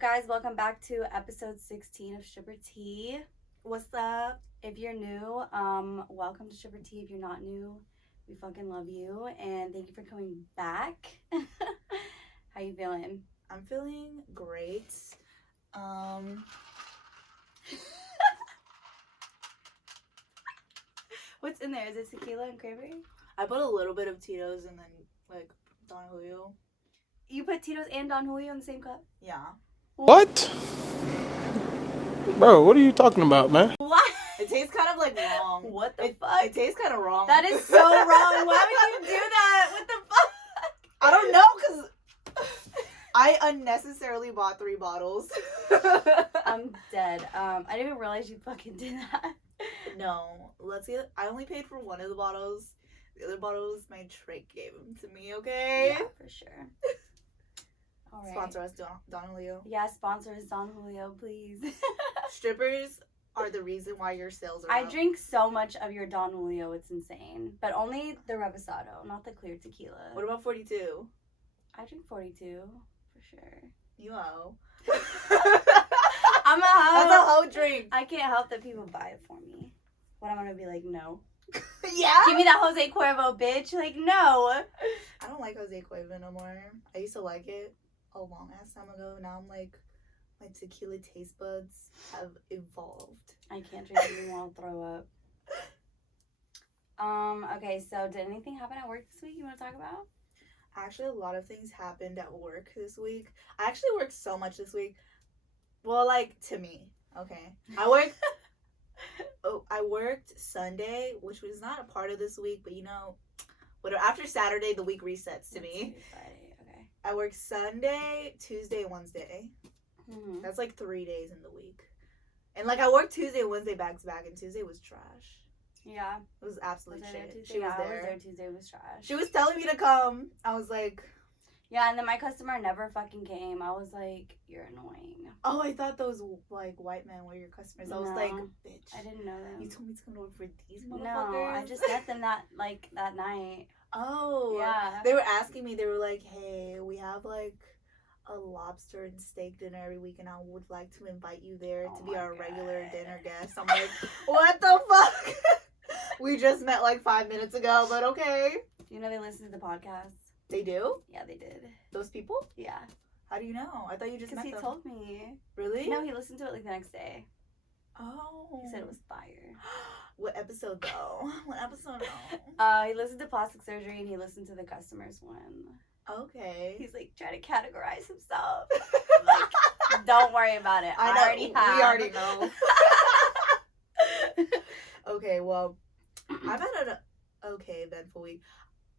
up, guys? Welcome back to episode 16 of Stripper Tea. What's up? If you're new, welcome to Stripper Tea. If you're not new, we fucking love you, and thank you for coming back. How you feeling? I'm feeling great. What's in there? Is it tequila and cranberry? I put a little bit of Tito's and then like Don Julio. You put Tito's and Don Julio in the same cup? Yeah. What? Bro, what are you talking about, man? What? It tastes kind of like wrong. What the fuck? It tastes kind of wrong. That is so wrong. Why would you do that? What the fuck? I don't know, because I unnecessarily bought 3 bottles. I'm dead. I didn't even realize you fucking did that. No, let's get. I only paid for one of the bottles. The other bottles, my Trey gave them to me. Okay. Yeah, for sure. All right. Sponsor us, Don Julio. Yeah, sponsor us, Don Julio, please. Strippers are the reason why your sales are I up. drink so much of your Don Julio, it's insane. But only the Reposado, not the clear tequila. What about 42? I drink 42, for sure. You owe. I'm a hoe. That's a hoe drink. I can't help that people buy it for me. What, I'm gonna be like, no. Yeah? Give me that Jose Cuervo, bitch. Like, no. I don't like Jose Cuervo no more. I used to like it a long ass time ago. Now I'm like, my tequila taste buds have evolved. I can't drink anymore, I'll throw up. Okay, so did anything happen at work this week you want to talk about? Actually, a lot of things happened at work this week. I actually worked so much this week. Well, like, to me. Okay. I worked Sunday, which was not a part of this week, but you know, whatever. After Saturday, the week resets to me. Friday, okay. I worked Sunday, Tuesday, Wednesday. Mm-hmm. That's like 3 days in the week. And like I worked Tuesday and Wednesday back to back, and Tuesday was trash. Yeah. It was absolute Was I there shit. Tuesday? She was Yeah, there. I was there Tuesday. It was trash. She was telling me to come. I was like, Yeah, and then my customer never fucking came. I was like, you're annoying. oh, I thought those like white men were your customers. I was No, like, bitch. I didn't know them. You told me to come over for these motherfuckers. No, I just met them that night. Oh. Yeah. They were asking me, they were like, hey, we have like a lobster and steak dinner every week, and I would like to invite you there Oh to be my our regular God. dinner guest. I'm like, what the fuck? We just met like 5 minutes ago, but okay. You know they listen to the podcast? They do? Yeah, they did. Those people? Yeah. How do you know? I thought you just Because met he them. told me. Really? No, he listened to it like the next day. Oh. He said it was fire. What episode though? What episode though? He listened to plastic surgery and he listened to the customers one. Okay. He's like trying to categorize himself. Like, don't worry about it. I already have. We already know. Okay, well, I've had an okay eventful week.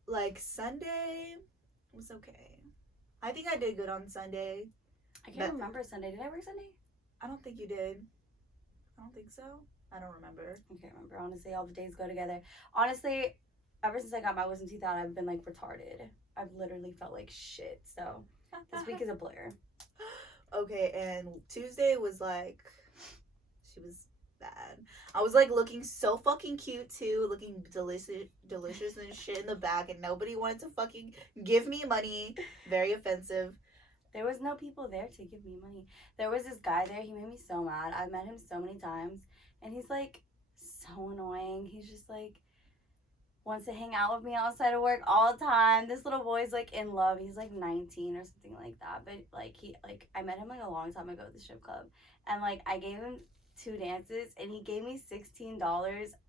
Like Sunday was okay. I think I did good on Sunday. I can't remember Sunday. Did I work Sunday? I don't think you did. I don't think so. I don't remember. I can't remember. Honestly, all the days go together. Honestly, ever since I got my wisdom teeth out, I've been like retarded. I've literally felt like shit. So this week is a blur. Okay, and Tuesday was like, she was bad. I was like looking so fucking cute too, looking delicious and shit in the back, and nobody wanted to fucking give me money. Very offensive. There was no people there to give me money. There was this guy there. He made me so mad. I've met him so many times, and he's like so annoying. He's just like wants to hang out with me outside of work all the time. This little boy's like in love. He's like 19 or something like that. But like I met him like a long time ago at the strip club, and like I gave him 2 dances, and he gave me $16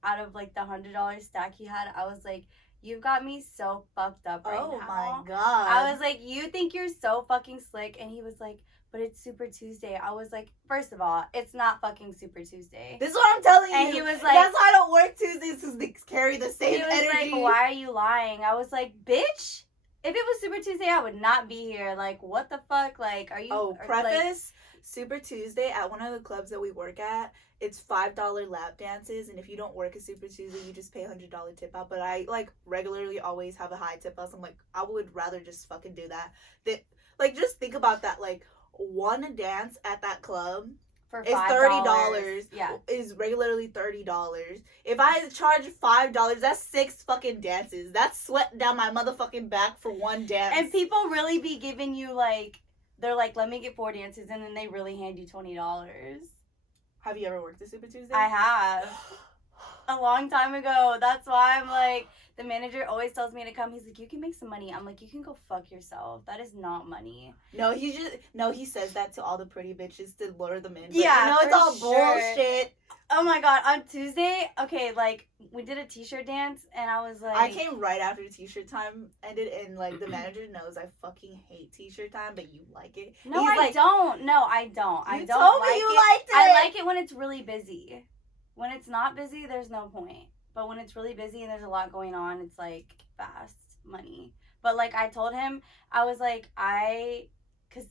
out of like the $100 stack he had. I was like, you've got me so fucked up right now. Oh my god. I was like, you think you're so fucking slick? And he was like, but it's Super Tuesday. I was like, first of all, it's not fucking Super Tuesday. This is what I'm telling you. And he was like, that's why I don't work Tuesdays, because they carry the same he was energy. like, why are you lying? I was like, bitch, if it was Super Tuesday, I would not be here. Like, what the fuck? Like, are you... Oh, like, preface, Super Tuesday at one of the clubs that we work at, it's $5 lap dances, and if you don't work a Super Tuesday, you just pay $100 tip out. But I like regularly always have a high tip out, so I'm like, I would rather just fucking do that. Like, just think about that. Like, one dance at that club for is $5. $30. Yeah. Is regularly $30. If I charge $5, that's 6 fucking dances. That's sweat down my motherfucking back for one dance. And people really be giving you like they're like, let me get 4 dances, and then they really hand you $20. Have you ever worked a Super Tuesday? I have. A long time ago. That's why I'm like, the manager always tells me to come. He's like, you can make some money. I'm like, you can go fuck yourself. That is not money. No, he says that to all the pretty bitches to lure them in. But Yeah, it's all bullshit. Oh my god, on Tuesday, okay, like, we did a t-shirt dance, and I was like... I came right after t-shirt time ended, and, like, the manager knows I fucking hate t-shirt time, but you like it. No, I don't. No, I don't. I don't told like me you it. liked it. I like it when it's really busy. When it's not busy, there's no point. But when it's really busy and there's a lot going on, it's, like, fast money. But, like, I told him, I was like, because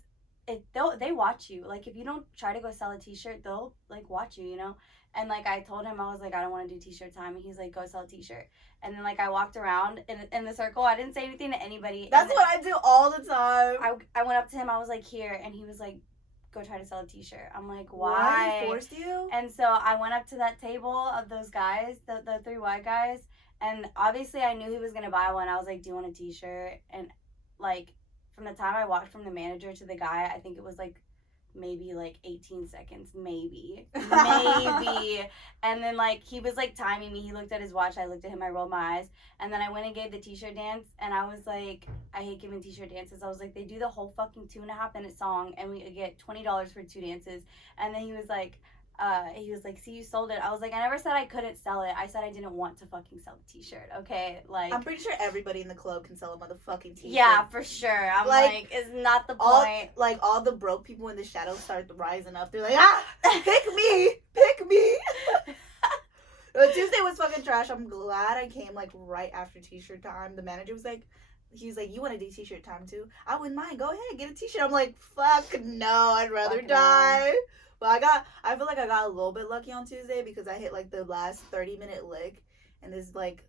they watch you. Like, if you don't try to go sell a t-shirt, they'll, like, watch you, you know? And, like, I told him, I was like, I don't want to do t-shirt time. And he's like, go sell a t-shirt. And then, like, I walked around in the circle. I didn't say anything to anybody. That's what I do all the time. I went up to him. I was like, here. And he was like, go try to sell a t-shirt. I'm like, why? He forced you? And so I went up to that table of those guys, the 3 white guys. And obviously I knew he was going to buy one. I was like, do you want a t-shirt? And, like, from the time I walked from the manager to the guy, I think it was, like, maybe, like, 18 seconds. Maybe. And then, like, he was, like, timing me. He looked at his watch. I looked at him. I rolled my eyes. And then I went and gave the t-shirt dance. And I was like, I hate giving t-shirt dances. I was like, they do the whole fucking 2.5-minute song. And we get $20 for 2 dances. And then he was like, see, you sold it. I was like, I never said I couldn't sell it. I said I didn't want to fucking sell the t-shirt, okay? Like, I'm pretty sure everybody in the club can sell a motherfucking t-shirt. Yeah, for sure. I'm like it's not the point. All the broke people in the shadows start rising up. They're like, pick me! Pick me! Tuesday was fucking trash. I'm glad I came, like, right after t-shirt time. The manager was like, he's like, you want to do t-shirt time too? I wouldn't mind. Go ahead, get a t-shirt. I'm like, fuck no, I'd rather die. But I feel like I got a little bit lucky on Tuesday because I hit, like, the last 30-minute lick, and this, like,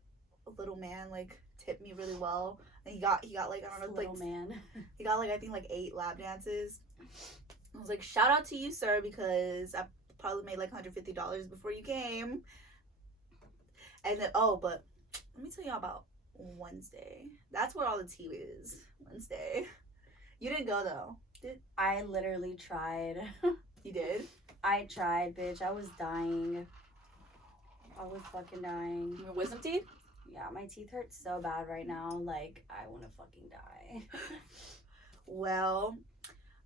little man, like, tipped me really well, and he got like, I don't know, little man. He got, like, I think, like, 8 lap dances. I was like, shout out to you, sir, because I probably made, like, $150 before you came. And then, but let me tell y'all about Wednesday. That's where all the tea is. Wednesday. You didn't go, though. I literally tried. You did? I tried, bitch. I was dying. I was fucking dying. Your wisdom teeth? Yeah, my teeth hurt so bad right now. Like, I want to fucking die. Well,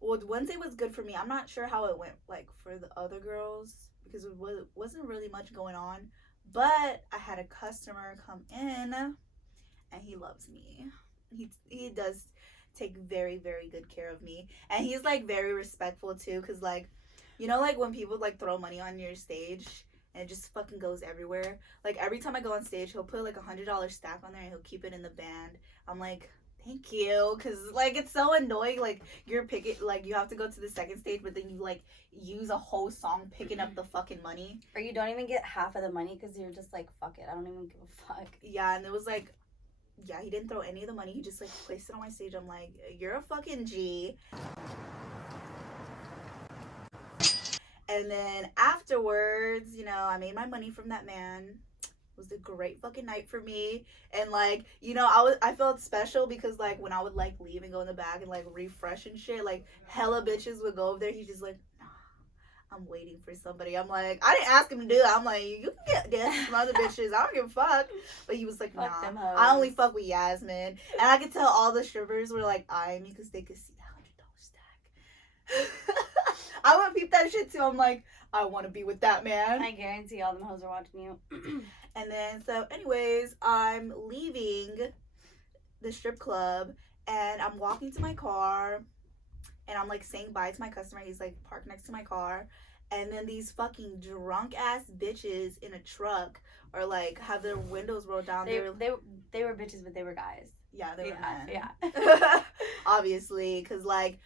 Wednesday was good for me. I'm not sure how it went, like, for the other girls because it wasn't really much going on. But I had a customer come in, and he loves me. He does take very, very good care of me. And he's, like, very respectful, too, because, like, you know, like, when people, like, throw money on your stage and it just fucking goes everywhere? Like, every time I go on stage, he'll put, like, $100 stack on there and he'll keep it in the band. I'm like, thank you, because, like, it's so annoying. Like, you have to go to the second stage, but then you, like, use a whole song picking up the fucking money. Or you don't even get half of the money because you're just like, fuck it, I don't even give a fuck. Yeah, and it was like, yeah, he didn't throw any of the money. He just, like, placed it on my stage. I'm like, you're a fucking G. And then afterwards, you know, I made my money from that man. It was a great fucking night for me. And, like, you know, I felt special because, like, when I would, like, leave and go in the back and, like, refresh and shit, like, hella bitches would go over there. He's just like, nah, I'm waiting for somebody. I'm like, I didn't ask him to do that. I'm like, you can get dances from other bitches. I don't give a fuck. But he was like, nah, I only fuck with Yazmine. And I could tell all the strippers were, like, eyeing me because they could see that $100 stack. I want to peep that shit too. I'm like, I want to be with that man. I guarantee all them hoes are watching you. And then, so anyways, I'm leaving the strip club and I'm walking to my car and I'm, like, saying bye to my customer. He's, like, parked next to my car. And then these fucking drunk ass bitches in a truck are, like, have their windows rolled down. They were bitches, but they were guys. Yeah, they were men. Yeah. Obviously, because, like,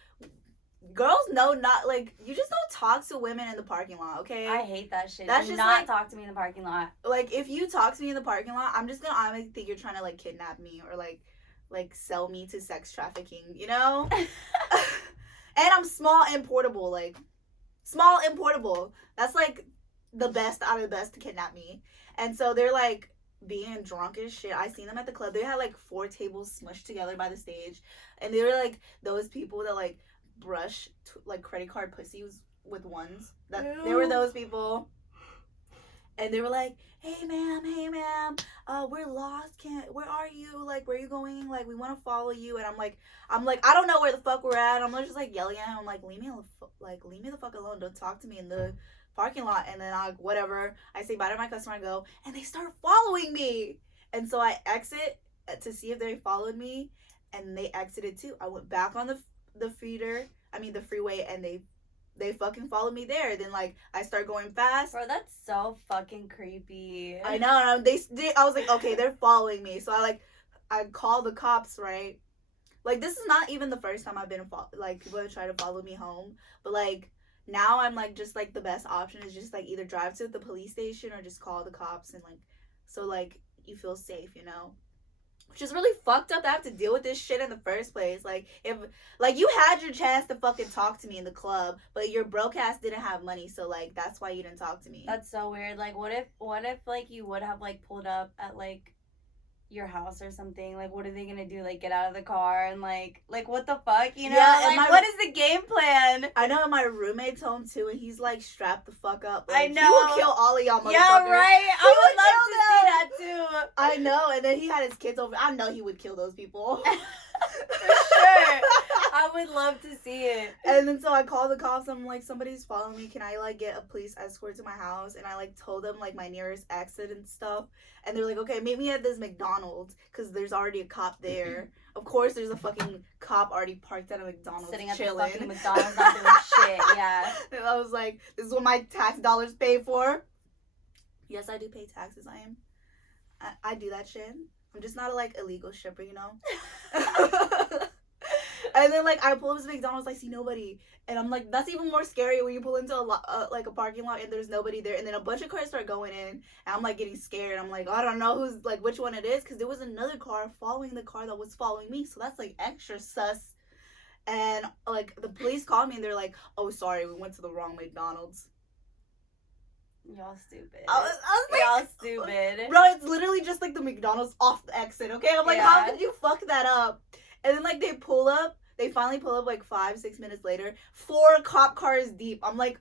girls know not, like, you just don't talk to women in the parking lot, okay? I hate that shit. That's Do just not like, talk to me in the parking lot. Like, if you talk to me in the parking lot, I'm just gonna automatically think you're trying to, like, kidnap me or, like sell me to sex trafficking, you know? And I'm small and portable, like, small and portable. That's, like, the best out of the best to kidnap me. And so they're, like, being drunk as shit. I seen them at the club. They had, like, 4 tables smushed together by the stage. And they were, like, those people that, like, brush like credit card pussies with ones. That Ew. they were those people, and they were like, hey ma'am, we're lost, where are you, like where are you going, like we want to follow you. And I'm like I don't know where the fuck we're at. I'm just like yelling at him, I'm like leave me the fuck alone, don't talk to me in the parking lot. And then whatever, I say bye to my customer, I go, and they start following me. And so I exit to see if they followed me, and they exited too. I went back on the freeway, and they fucking followed me there. Then like I start going fast. Bro, that's so fucking creepy. I know. I was like, okay, they're following me. So I call the cops, right? Like this is not even the first time I've been like people have tried to follow me home, but like now I'm like just like the best option is just like either drive to the police station or just call the cops, and like so like you feel safe, you know. Which is really fucked up to have to deal with this shit in the first place. Like, if, like, you had your chance to fucking talk to me in the club, but your broke ass didn't have money, so, like, that's why you didn't talk to me. That's so weird. Like, what if, like, you would have, like, pulled up at, like, your house or something? Like, what are they gonna do? Like, get out of the car and, like, what the fuck, you know? Yeah, like, what is the game plan? I know my roommate's home, too, and he's, like, strapped the fuck up. Like, I know. He will kill all of y'all motherfuckers. Yeah, right? I would love to see that, too. I know, and then he had his kids over. I know he would kill those people. For sure. I would love to see it. And then so I called the cops. I'm like, somebody's following me. Can I like get a police escort to my house? And I like told them like my nearest exit and stuff. And they're like, okay, meet me at this McDonald's because there's already a cop there. Of course, there's a fucking cop already parked at a McDonald's, sitting at chilling. the fucking McDonald's not doing shit. Yeah. And I was like, this is what my tax dollars pay for. Yes, I do pay taxes. I do that shit. I'm just not a like illegal shipper, you know. And then like I pull up to McDonald's, I see nobody, and I'm like, that's even more scary when you pull into like a parking lot and there's nobody there, and then a bunch of cars start going in, and I'm like getting scared. I'm like, I don't know who's like which one it is, because there was another car following the car that was following me, so that's like extra sus. And like the police called me and they're like, oh sorry, we went to the wrong McDonald's. Y'all stupid. I was like, y'all stupid. Bro, it's literally just like the McDonald's off the exit, okay? I'm like, how could you fuck that up? And then like they finally pull up like 5-6 minutes later, 4 cop cars deep. I'm like,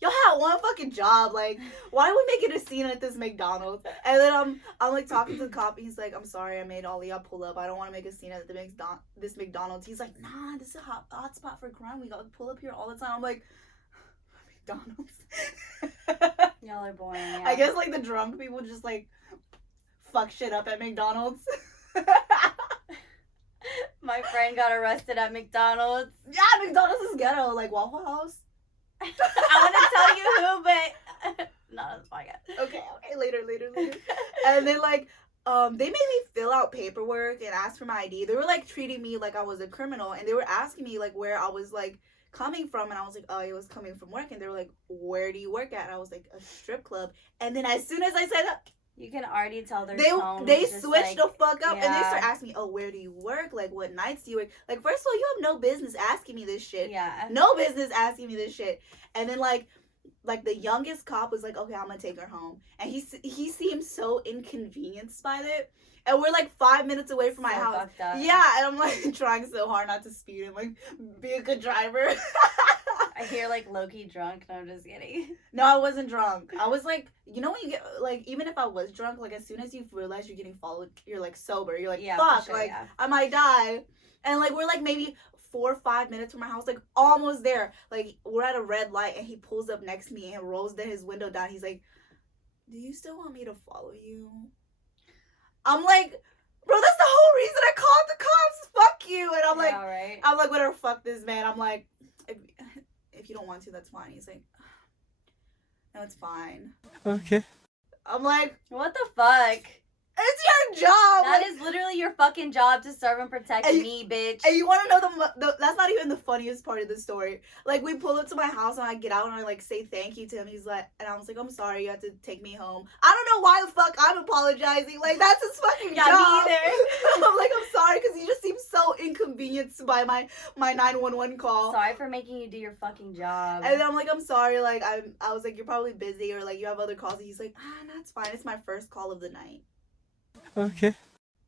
y'all had one fucking job. Like, why are we making a scene at this McDonald's? And then I'm like talking to the cop, and he's like, I'm sorry I made all of y'all pull up. I don't want to make a scene at this McDonald's. He's like, nah, this is a hot spot for crime. We gotta pull up here all the time. I'm like, McDonald's. Y'all are boring. Yeah. I guess like the drunk people just like fuck shit up at McDonald's. My friend got arrested at McDonald's. Yeah, McDonald's is ghetto, like Waffle House. I want to tell you who, but not on the podcast. Okay, later. And then like they made me fill out paperwork and ask for my ID. They were like treating me like I was a criminal, and they were asking me like where I was like coming from, and I was like, oh, I was coming from work. And they were like, where do you work at? And I was like, a strip club. And then as soon as I said that, you can already tell their they switched like, the fuck up, yeah. and they start asking me, oh, where do you work? Like, what nights do you work? Like, first of all, you have no business asking me this shit. Yeah. No business asking me this shit. And then like the youngest cop was like, okay, I'm gonna take her home, and he seemed so inconvenienced by it. And we're like 5 minutes away from my house. Fucked up. Yeah, and I'm like trying so hard not to speed and like be a good driver. I hear like low-key drunk. No, I'm just kidding. No, I wasn't drunk. I was like, you know when you get like, even if I was drunk, like as soon as you realize you're getting followed, you're like sober. You're like, yeah, fuck, sure, like yeah. I might die. And like we're like maybe 4 or 5 minutes from my house, like almost there. Like we're at a red light, and he pulls up next to me and rolls his window down. He's like, do you still want me to follow you? I'm like, bro, that's the whole reason I called the cops. Fuck you. And I'm like, right. I'm like, whatever, fuck this man. I'm like, if you don't want to, that's fine. He's like, no, it's fine. Okay. I'm like, what the fuck? It's your job. That is literally your fucking job, to serve and protect me, bitch. And you want to know the that's not even the funniest part of the story. Like, we pull up to my house, and I get out, and I, like, say thank you to him. He's like, and I was like, I'm sorry, you have to take me home. I don't know why the fuck I'm apologizing. Like, that's his fucking job. Me either. I'm like, I'm sorry, because he just seems so inconvenienced by my 911 call. Sorry for making you do your fucking job. And then I'm like, I'm sorry, like, I was like, you're probably busy, or, like, you have other calls. And he's like, that's fine. It's my first call of the night. Okay.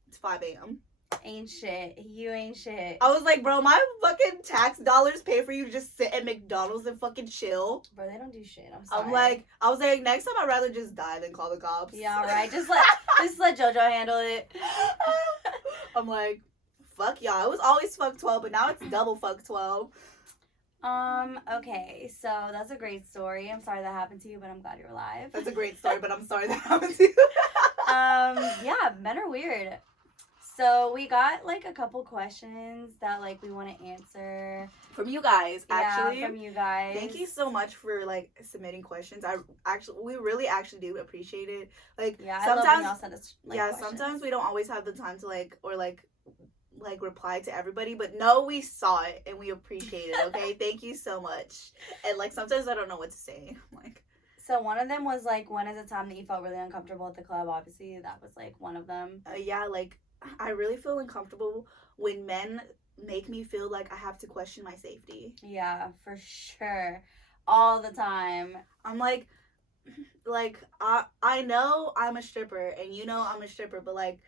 It's 5 a.m. Ain't shit. You ain't shit. I was like, bro, my fucking tax dollars pay for you to just sit at McDonald's and fucking chill. Bro, they don't do shit. I'm sorry. I was like, next time I'd rather just die than call the cops. Yeah, right. Just let JoJo handle it. I'm like, fuck y'all. It was always fuck 12, but now it's double fuck 12. Okay, so that's a great story. I'm sorry that happened to you, but I'm glad you're alive. That's a great story, but I'm sorry that happened to you. Yeah, men are weird. So we got like a couple questions that like we want to answer From you guys, actually. Yeah, from you guys. Thank you so much for like submitting questions. We really actually do appreciate it. Like Yeah, sometimes, I love when y'all send us questions. sometimes we don't always have the time to like reply to everybody, but no, we saw it and we appreciate it. Okay, thank you so much. And like sometimes I don't know what to say. Like, so one of them was like, when is the time that you felt really uncomfortable at the club? Obviously, that was like one of them. yeah, like I really feel uncomfortable when men make me feel like I have to question my safety. Yeah, for sure, all the time. I'm like I know I'm a stripper and you know I'm a stripper, but like.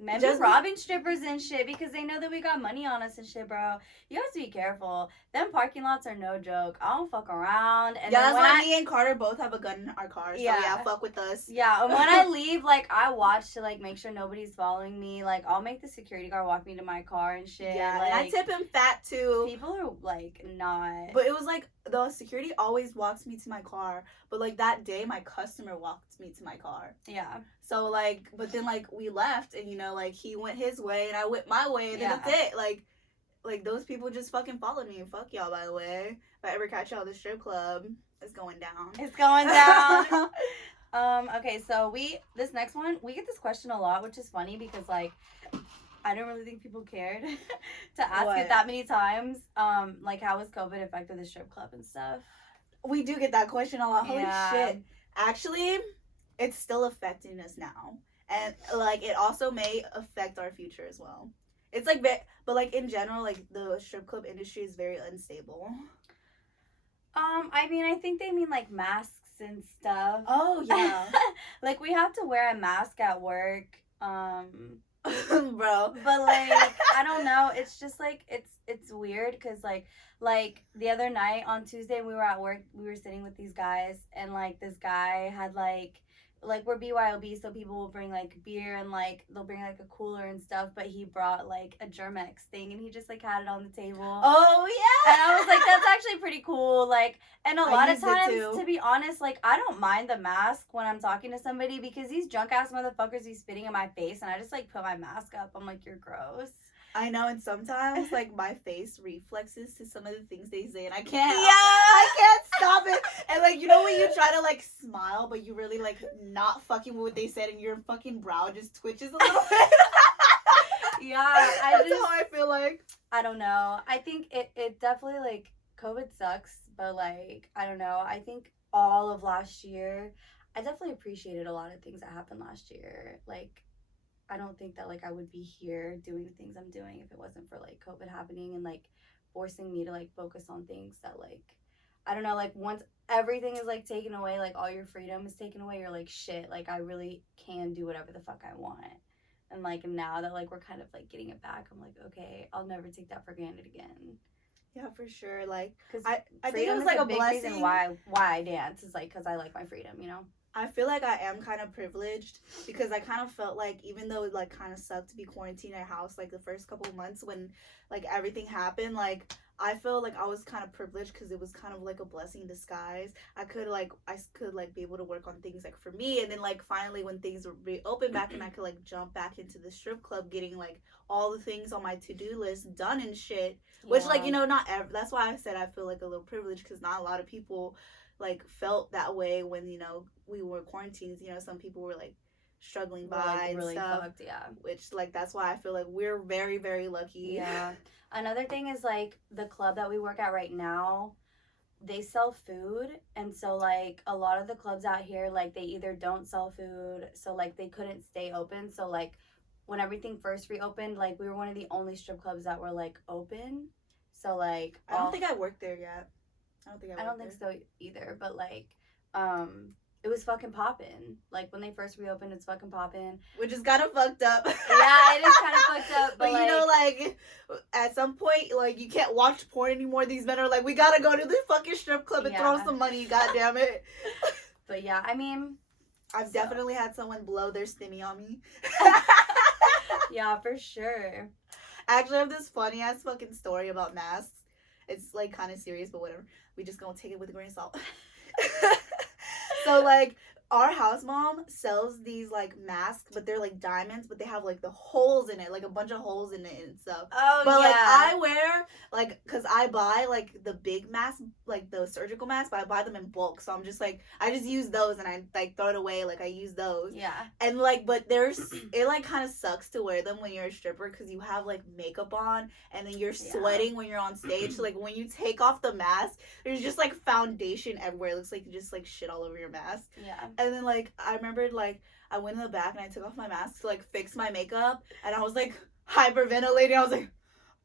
Men be robbing strippers and shit because they know that we got money on us and shit, bro. You have to be careful. Them parking lots are no joke. I don't fuck around. And yeah, that's why me and Carter both have a gun in our car. So yeah, fuck with us. Yeah, and when I leave, like, I watch to, like, make sure nobody's following me. Like, I'll make the security guard walk me to my car and shit. Yeah, like, and I tip him fat, too. People are, like, not. But it was, like, the security always walks me to my car. But, like, that day, my customer walked me to my car. Yeah. So, like, but then, like, we left, and, you know, like, he went his way, and I went my way, and then that's it. Like, those people just fucking followed me. Fuck y'all, by the way. If I ever catch y'all at the strip club, it's going down. It's going down. Okay, so this next one, we get this question a lot, which is funny because, like, I don't really think people cared to ask it that many times. Like, how has COVID affected the strip club and stuff? We do get that question a lot. Holy shit. Actually, it's still affecting us now. And, like, it also may affect our future as well. It's, like, but, like, in general, like, the strip club industry is very unstable. I mean, I think they mean, like, masks and stuff. Oh, yeah. Like, we have to wear a mask at work. Bro. But, like, I don't know. It's just, like, it's weird because, like, the other night on Tuesday, we were at work, we were sitting with these guys, and, like, this guy had, like, we're BYOB, so people will bring, like, beer and, like, they'll bring, like, a cooler and stuff, but he brought, like, a Germex thing, and he just, like, had it on the table. Oh, yeah! And I was like, that's actually pretty cool, like, and a lot of times, to be honest, like, I don't mind the mask when I'm talking to somebody, because these drunk-ass motherfuckers be spitting in my face, and I just, like, put my mask up. I'm like, you're gross. I know, and sometimes, like, my face reflexes to some of the things they say, and I can't. Yeah! I can't stop it. And, like, you know when you try to, like, smile, but you really, like, not fucking with what they said, and your fucking brow just twitches a little bit? Yeah, That's how I feel like. I don't know. I think it definitely, like, COVID sucks, but, like, I don't know. I think all of last year, I definitely appreciated a lot of things that happened last year. Like, I don't think that, like, I would be here doing the things I'm doing if it wasn't for, like, COVID happening and, like, forcing me to, like, focus on things that, like, I don't know, like, once everything is, like, taken away, like, all your freedom is taken away, you're like, shit, like, I really can do whatever the fuck I want. And, like, now that, like, we're kind of, like, getting it back, I'm like, okay, I'll never take that for granted again. Yeah, for sure. Like, because I think it was, like, a big blessing. Reason why I dance is, like, because I like my freedom, you know? I feel like I am kind of privileged because I kind of felt like, even though it, like, kind of sucked to be quarantined at a house, like, the first couple of months when, like, everything happened, like, I feel like I was kind of privileged because it was kind of, like, a blessing in disguise. I could, like, be able to work on things, like, for me, and then, like, finally when things reopened back and I could, like, jump back into the strip club getting, like, all the things on my to-do list done and shit, which, like, you know, that's why I said I feel, like, a little privileged because not a lot of people, like, felt that way when, you know, we were quarantined. You know, some people were, like, struggling by, like, and really stuff, fucked, yeah. Which, like, that's why I feel like we're very, very lucky. Yeah. Another thing is, like, the club that we work at right now, they sell food, and so, like, a lot of the clubs out here, like, they either don't sell food, so, like, they couldn't stay open, so, like, when everything first reopened, like, we were one of the only strip clubs that were, like, open, so, like... I don't think I worked there yet. I don't think so either, but, like, It was fucking poppin'. Like, when they first reopened, it's fucking poppin'. Which is kind of fucked up. Yeah, it is kind of fucked up. But like, you know, like, at some point, like, you can't watch porn anymore. These men are like, we gotta go to the fucking strip club and throw some money, goddamn it. But yeah, I mean, I've definitely had someone blow their stimmy on me. yeah, for sure. Actually, I have this funny ass fucking story about masks. It's like kind of serious, but whatever. We just gonna take it with a grain of salt. So like, our house mom sells these like masks, but they're like diamonds, but they have like the holes in it, like a bunch of holes in it and stuff. Oh, but yeah. like, I wear like, cause I buy like the big masks, like the surgical masks, but I buy them in bulk. So I'm just like, I just use those and I like throw it away. Like I use those. Yeah. And like, but it like kind of sucks to wear them when you're a stripper, because you have like makeup on and then you're sweating when you're on stage. So like, when you take off the mask, there's just like foundation everywhere. It looks like you just like shit all over your mask. Yeah. And then like, I remembered like, I went in the back and I took off my mask to like fix my makeup, and I was like hyperventilating. I was like,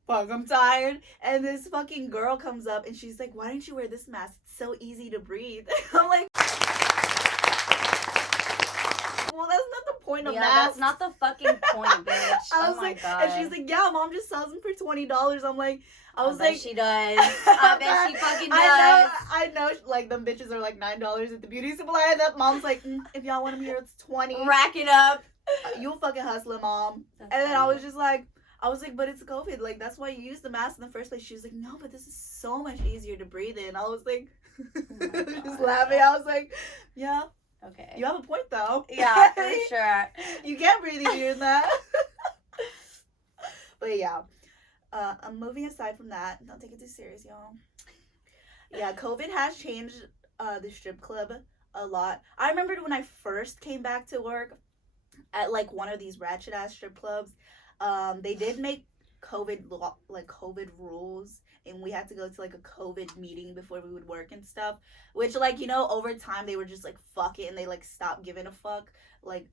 fuck, I'm tired. And this fucking girl comes up and she's like, why don't you wear this mask? It's so easy to breathe. I'm like, well, that's not the point of masks. That's not the fucking point, bitch. I was oh like, my God. and she's like, yeah, mom just sells them for $20. I'm like, I was like, she does. I bet she fucking does. I know, like, them bitches are like $9 at the beauty supply, and that mom's like, if y'all want them here, it's $20. Rack it up. You'll fucking hustle it, mom. That's and then funny. I was like, but it's COVID. Like, that's why you use the mask in the first place. She was like, no, but this is so much easier to breathe in. I was like, just laughing. I was like, yeah. Okay. You have a point, though. Yeah, for sure. You can't breathe easier than that. But yeah. I'm moving aside from that. Don't take it too serious, y'all. Yeah, COVID has changed the strip club a lot. I remembered when I first came back to work at like one of these ratchet ass strip clubs. They did make COVID rules, and we had to go to like a COVID meeting before we would work and stuff. Which, like, you know, over time they were just like, fuck it, and they like stopped giving a fuck, like,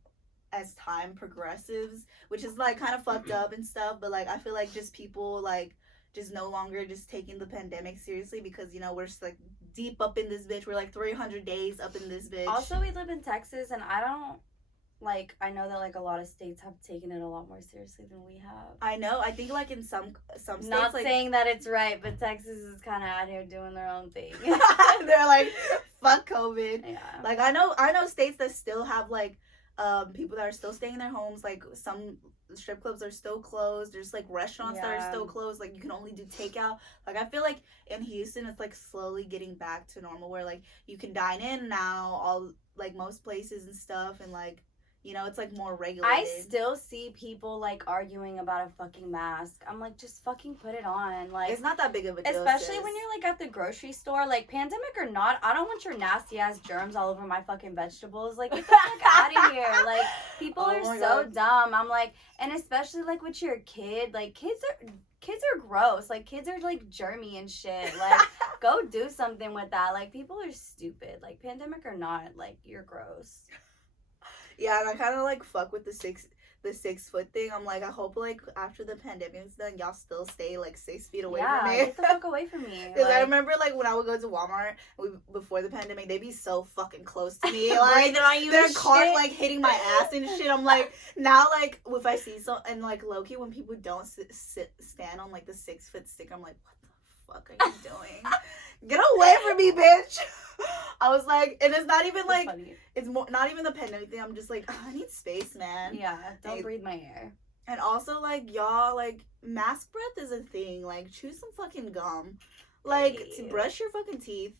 as time progresses, which is like kind of fucked up and stuff. But like, I feel like just people like just no longer just taking the pandemic seriously, because, you know, we're just like deep up in this bitch. We're like 300 days up in this bitch. Also, we live in Texas, and I know that like a lot of states have taken it a lot more seriously than we have. I know. I think like in some states, not like, saying that it's right, but Texas is kind of out here doing their own thing. they're like, fuck COVID. Yeah. Like, I know states that still have like people that are still staying in their homes. Like, some strip clubs are still closed. There's like restaurants that are still closed. Like, you can only do takeout. Like, I feel like in Houston it's like slowly getting back to normal, where like you can dine in now, all like most places and stuff, and like, you know, it's like more regulated. I still see people like arguing about a fucking mask. I'm like, just fucking put it on. Like, it's not that big of a deal. Especially when you're like at the grocery store. Like, pandemic or not, I don't want your nasty ass germs all over my fucking vegetables. Like, get the fuck out of here. Like, people are so dumb. I'm like, and especially like with your kid. Like, kids are gross. Like, kids are like germy and shit. Like, go do something with that. Like, people are stupid. Like, pandemic or not, like, you're gross. Yeah, and I kind of like fuck with the 6 foot thing. I'm like, I hope like after the pandemic's done, y'all still stay like 6 feet away from me. Get the fuck away from me. Because I remember like when I would go to Walmart before the pandemic, they'd be so fucking close to me. Like, their cart like hitting my ass and shit. I'm like, now like if I see some, and like low-key when people don't stand on like the 6 foot stick, I'm like, what the fuck are you doing? Get away from me, bitch. I was like, and it's not even like, it's more not even the pandemic thing. I'm just like, I need space, man. Yeah, don't breathe my air. And also, like, y'all, like, mask breath is a thing. Like, chew some fucking gum. Like, to brush your fucking teeth.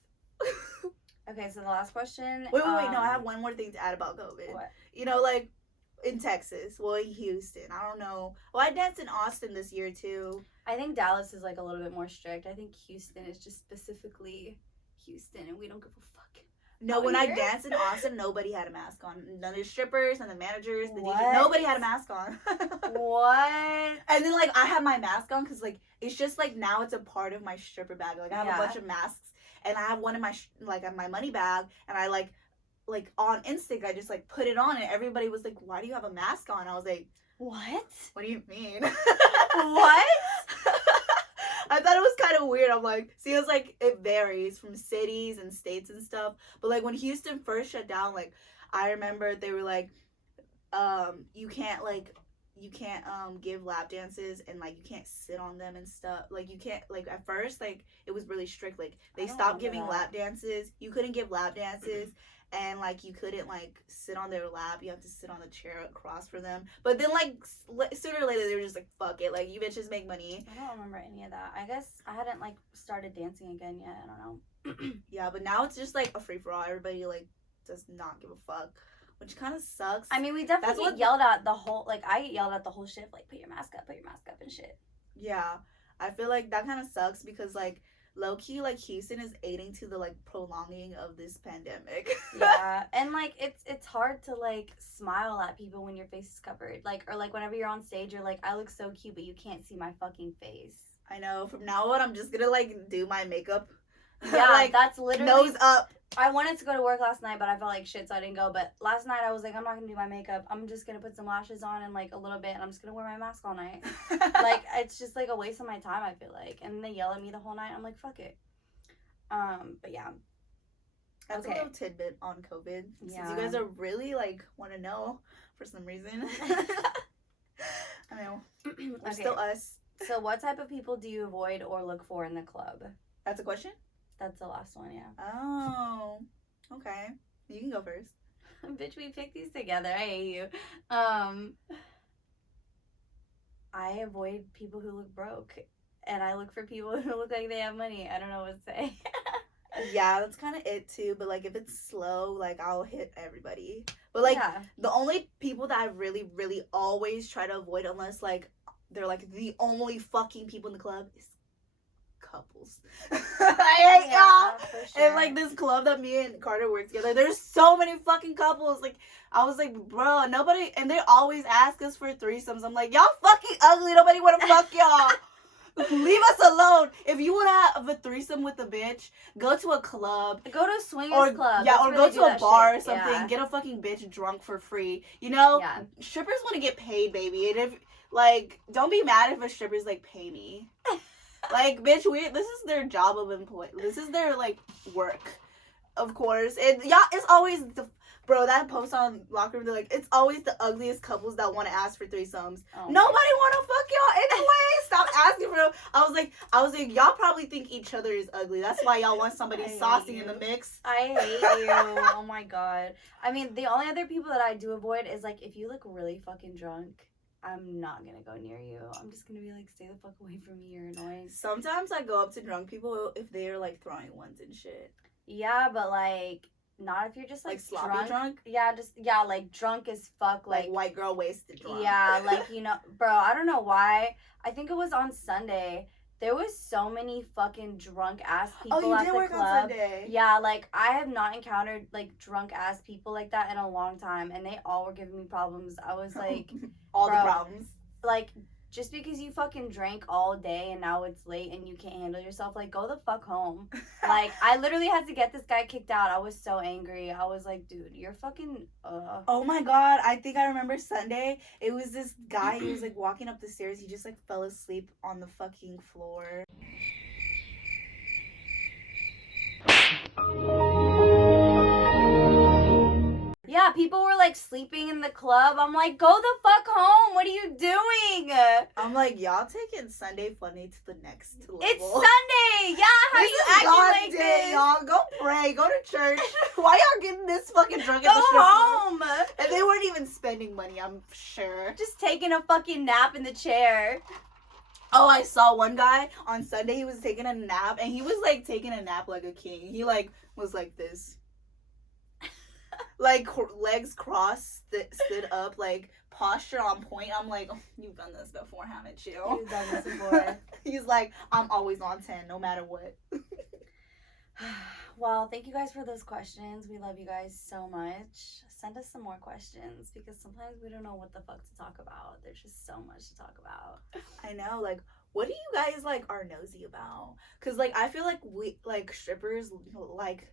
Okay, so the last question. Wait, no, I have one more thing to add about COVID. What? You know, like, in Texas, well, in Houston, I don't know. Well, I danced in Austin this year, too. I think Dallas is, like, a little bit more strict. I think Houston is just specifically Houston, and we don't give a fuck. No, when I danced in Austin, nobody had a mask on. None of the strippers and the managers, the What? DJ, nobody had a mask on. What? And then, like, I had my mask on because, like, it's just, like, now it's a part of my stripper bag. Like, I have a bunch of masks, and I have one in my, my money bag, and I, like, on instinct, I just, like, put it on, and everybody was like, why do you have a mask on? I was like, what? What do you mean? What? I thought it was kind kind of weird. I'm like, see, it was like, it varies from cities and states and stuff. But like when Houston first shut down, like I remember they were like, you can't give lap dances, and like you can't sit on them and stuff. Like you can't, like at first, like it was really strict. Like they stopped giving lap dances. You couldn't give lap dances, and like you couldn't like sit on their lap. You have to sit on the chair across for them. But then like sooner or later they were just like, fuck it, like you bitches make money. I don't remember any of that. I guess I hadn't like started dancing again yet. I don't know. Yeah, but now it's just like a free for all. Everybody like does not give a fuck, which kind of sucks. I mean, we definitely get yelled at the whole, like, I get yelled at the whole shift, like, put your mask up and shit. Yeah, I feel like that kind of sucks because, like, low-key, like, Houston is aiding to the, like, prolonging of this pandemic. Yeah, and, like, it's hard to, like, smile at people when your face is covered. Like, or, like, whenever you're on stage, you're like, I look so cute, but you can't see my fucking face. I know. From now on, I'm just gonna, like, do my makeup. Yeah, like, that's literally... nose up. I wanted to go to work last night, but I felt like shit, so I didn't go. But last night, I was like, I'm not going to do my makeup. I'm just going to put some lashes on and, like, a little bit, and I'm just going to wear my mask all night. Like, it's just, like, a waste of my time, I feel like. And they yell at me the whole night. I'm like, fuck it. But, yeah. That's okay. A little tidbit on COVID. Yeah. Since you guys are really, like, want to know for some reason. I mean, we're still us. So, what type of people do you avoid or look for in the club? That's a question? That's the last one, yeah. Oh, okay. You can go first. Bitch, we picked these together. I hate you. I avoid people who look broke, and I look for people who look like they have money. I don't know what to say. Yeah, that's kind of it too. But like, if it's slow, like I'll hit everybody. But like, the only people that I really, really always try to avoid, unless like they're like the only fucking people in the club, is couples. I hate y'all. Sure. And like this club that me and Carter work together, there's so many fucking couples. Like I was like, bro, nobody, and they always ask us for threesomes. I'm like, y'all fucking ugly. Nobody want to fuck y'all. Leave us alone. If you want to have a threesome with a bitch, go to a club. Go to a swingers club. Yeah, or go to a bar or something. Yeah. Get a fucking bitch drunk for free. You know? Yeah. Strippers want to get paid, baby. And if, like, don't be mad if a stripper's like, pay me. Like, bitch, this is their job of employee. This is their, like, work. Of course. And, yeah, it's always bro, that post on Locker Room, they're like, it's always the ugliest couples that want to ask for threesomes. Oh, nobody want to fuck y'all anyway. Stop asking for them. I was like, y'all probably think each other is ugly. That's why y'all want somebody saucy in the mix. I hate you. Oh my god. I mean, the only other people that I do avoid is like, if you look really fucking drunk, I'm not gonna go near you. I'm just gonna be like, stay the fuck away from me. You're annoying. Sometimes I go up to drunk people if they're like throwing ones and shit. Yeah, but like, not if you're just like sloppy drunk. Yeah, like drunk as fuck, like white girl wasted drunk. Yeah, like, you know, bro, I don't know why. I think it was on Sunday. There was so many fucking drunk ass people at the club. Oh, you did work on Sunday. Yeah, like I have not encountered like drunk ass people like that in a long time, and they all were giving me problems. I was like, all the problems. Like, just because you fucking drank all day and now it's late and you can't handle yourself, like, go the fuck home. Like, I literally had to get this guy kicked out. I was so angry. I was like, dude, you're fucking, Oh my god, I think I remember Sunday. It was this guy, he was, like, walking up the stairs. He just, like, fell asleep on the fucking floor. Yeah, people were like sleeping in the club. I'm like, go the fuck home. What are you doing? I'm like, y'all taking Sunday funny to the next level. It's Sunday. Yeah, how this you acting like day, this? Y'all go pray, go to church. Why y'all getting this fucking drunk at the strip home? And they weren't even spending money, I'm sure. Just taking a fucking nap in the chair. Oh, I saw one guy on Sunday. He was taking a nap, and he was like taking a nap like a king. He like was like this. Like, legs crossed, stood up, like, posture on point. I'm like, oh, you've done this before, haven't you? You've done this before. He's like, I'm always on 10, no matter what. Well, thank you guys for those questions. We love you guys so much. Send us some more questions, because sometimes we don't know what the fuck to talk about. There's just so much to talk about. I know, like, what do you guys, like, are nosy about? Because, like, I feel like we, like, strippers, like,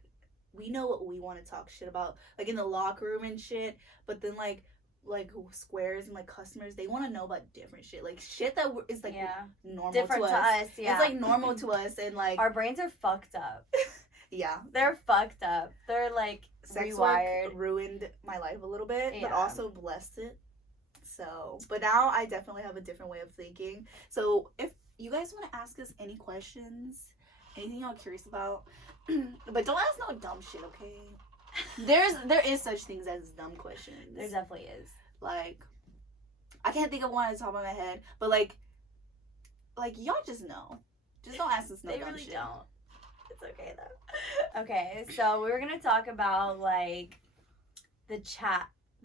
we know what we want to talk shit about, like in the locker room and shit, but then like like squares and like customers, they want to know about different shit, like shit that is like normal different to us. Yeah, it's like normal to us, and like our brains are fucked up. Yeah, they're fucked up. They're like sex rewired. work ruined my life a little bit, but Yeah. also blessed it. So, but now I definitely have a different way of thinking. So if you guys want to ask us any questions, anything y'all curious about, but don't ask no dumb shit, okay? There is such things as dumb questions. There definitely is. Like, I can't think of one at the top of my head, but like y'all just know. Just don't ask us no They dumb really shit. don't. It's okay though. Okay, so we were gonna talk about like the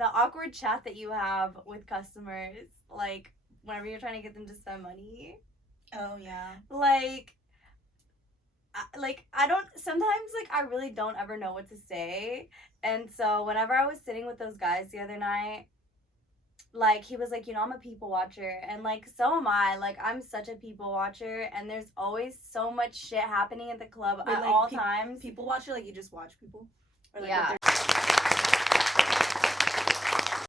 awkward chat that you have with customers, like whenever you're trying to get them to spend money. Oh yeah. Like I don't sometimes like I really don't ever know what to say. And so whenever I was sitting with those guys the other night, like he was like, I'm a people watcher, and like so am I. Like I'm such a people watcher, and there's always so much shit happening at the club at all times. People watcher, like you just watch people? Or like Yeah. what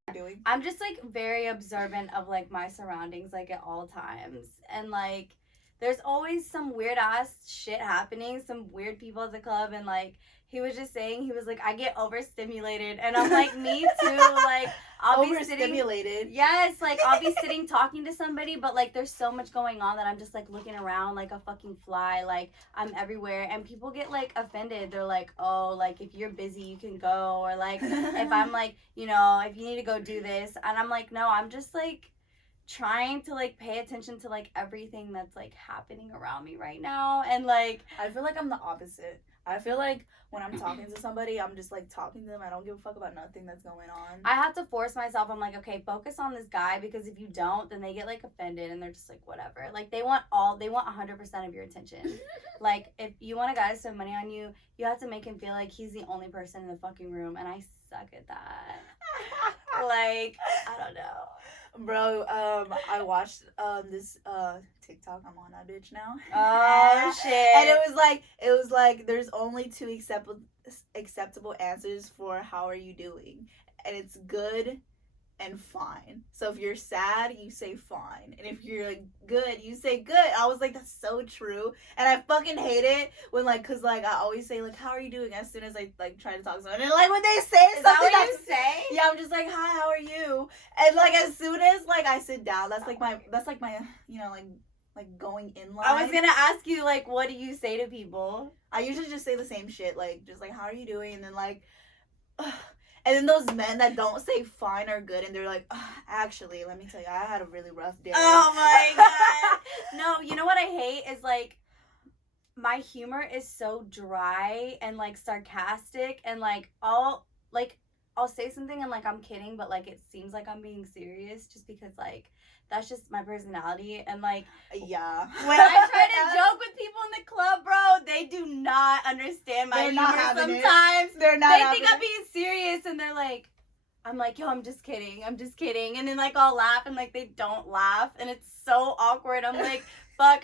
they're doing? I'm just like very observant of like my surroundings like at all times, and like there's always some weird ass shit happening, some weird people at the club, and like he was just saying, he was like, I get overstimulated, and I'm like, me too. Like I'll be sitting, overstimulated. yes, like I'll be sitting talking to somebody, but like there's so much going on that I'm just like looking around like a fucking fly, like I'm everywhere, and people get like offended. They're like, oh, like if you're busy you can go, or like if I'm like, if you need to go do this, and I'm like, no, I'm just like trying to like pay attention to like everything that's like happening around me right now. And like I feel like I'm the opposite. I feel like when I'm talking to somebody, I'm just like talking to them. I don't give a fuck about nothing that's going on. I have to force myself. I'm like, okay, focus on this guy, because if you don't, then they get like offended and they're just like, whatever. Like they want 100% of your attention. Like if you want a guy to spend money on you, you have to make him feel like he's the only person in the fucking room, and I suck at that. Like I don't know. Bro, I watched this TikTok. I'm on that bitch now. Oh shit. And it was like there's only two acceptable answers for how are you doing, and it's good and fine. So if you're sad, you say fine, and if you're like good, you say good. I was like, that's so true, and I fucking hate it when like, cause like I always say like, how are you doing as soon as I like try to talk to someone, and like when they say Is something, that what you say? yeah, I'm just like, hi, how are you? And like as soon as like I sit down, that's like my like going in line. I was gonna ask you, like, what do you say to people? I usually just say the same shit, like just like, how are you doing? And then like and then those men that don't say fine or good, and they're like, actually, let me tell you, I had a really rough day. Oh my god. No, you know what I hate is like my humor is so dry and like sarcastic, and like I'll say something and like I'm kidding, but like it seems like I'm being serious just because like that's just my personality. And like yeah, when I try to joke with people in the club, bro, they do not understand my humor sometimes. They're not. They think I'm being serious, and they're like, I'm like, yo, I'm just kidding, and then like I'll laugh, and like they don't laugh, and it's so awkward. I'm like, fuck,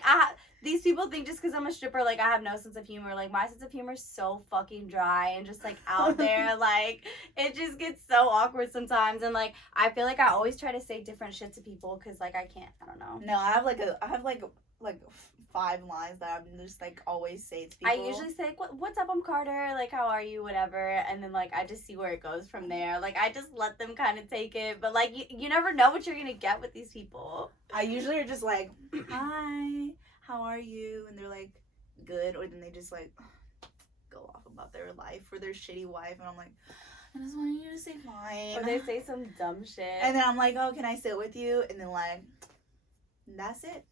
these people think just because I'm a stripper, like I have no sense of humor. Like my sense of humor is so fucking dry and just like out there. Like it just gets so awkward sometimes, and like I feel like I always try to say different shit to people because like I can't. I don't know. No, I have like 5 lines that I'm just like always say to people. I usually say, what's up, I'm Carter, like how are you, whatever, and then like I just see where it goes from there. Like I just let them kind of take it, but like you never know what you're gonna get with these people. I usually are just like, hi, how are you? And they're like, good, or then they just like go off about their life or their shitty wife, and I'm like, I just want you to say fine. Or they say some dumb shit. And then I'm like, oh, can I sit with you? And then like, that's it.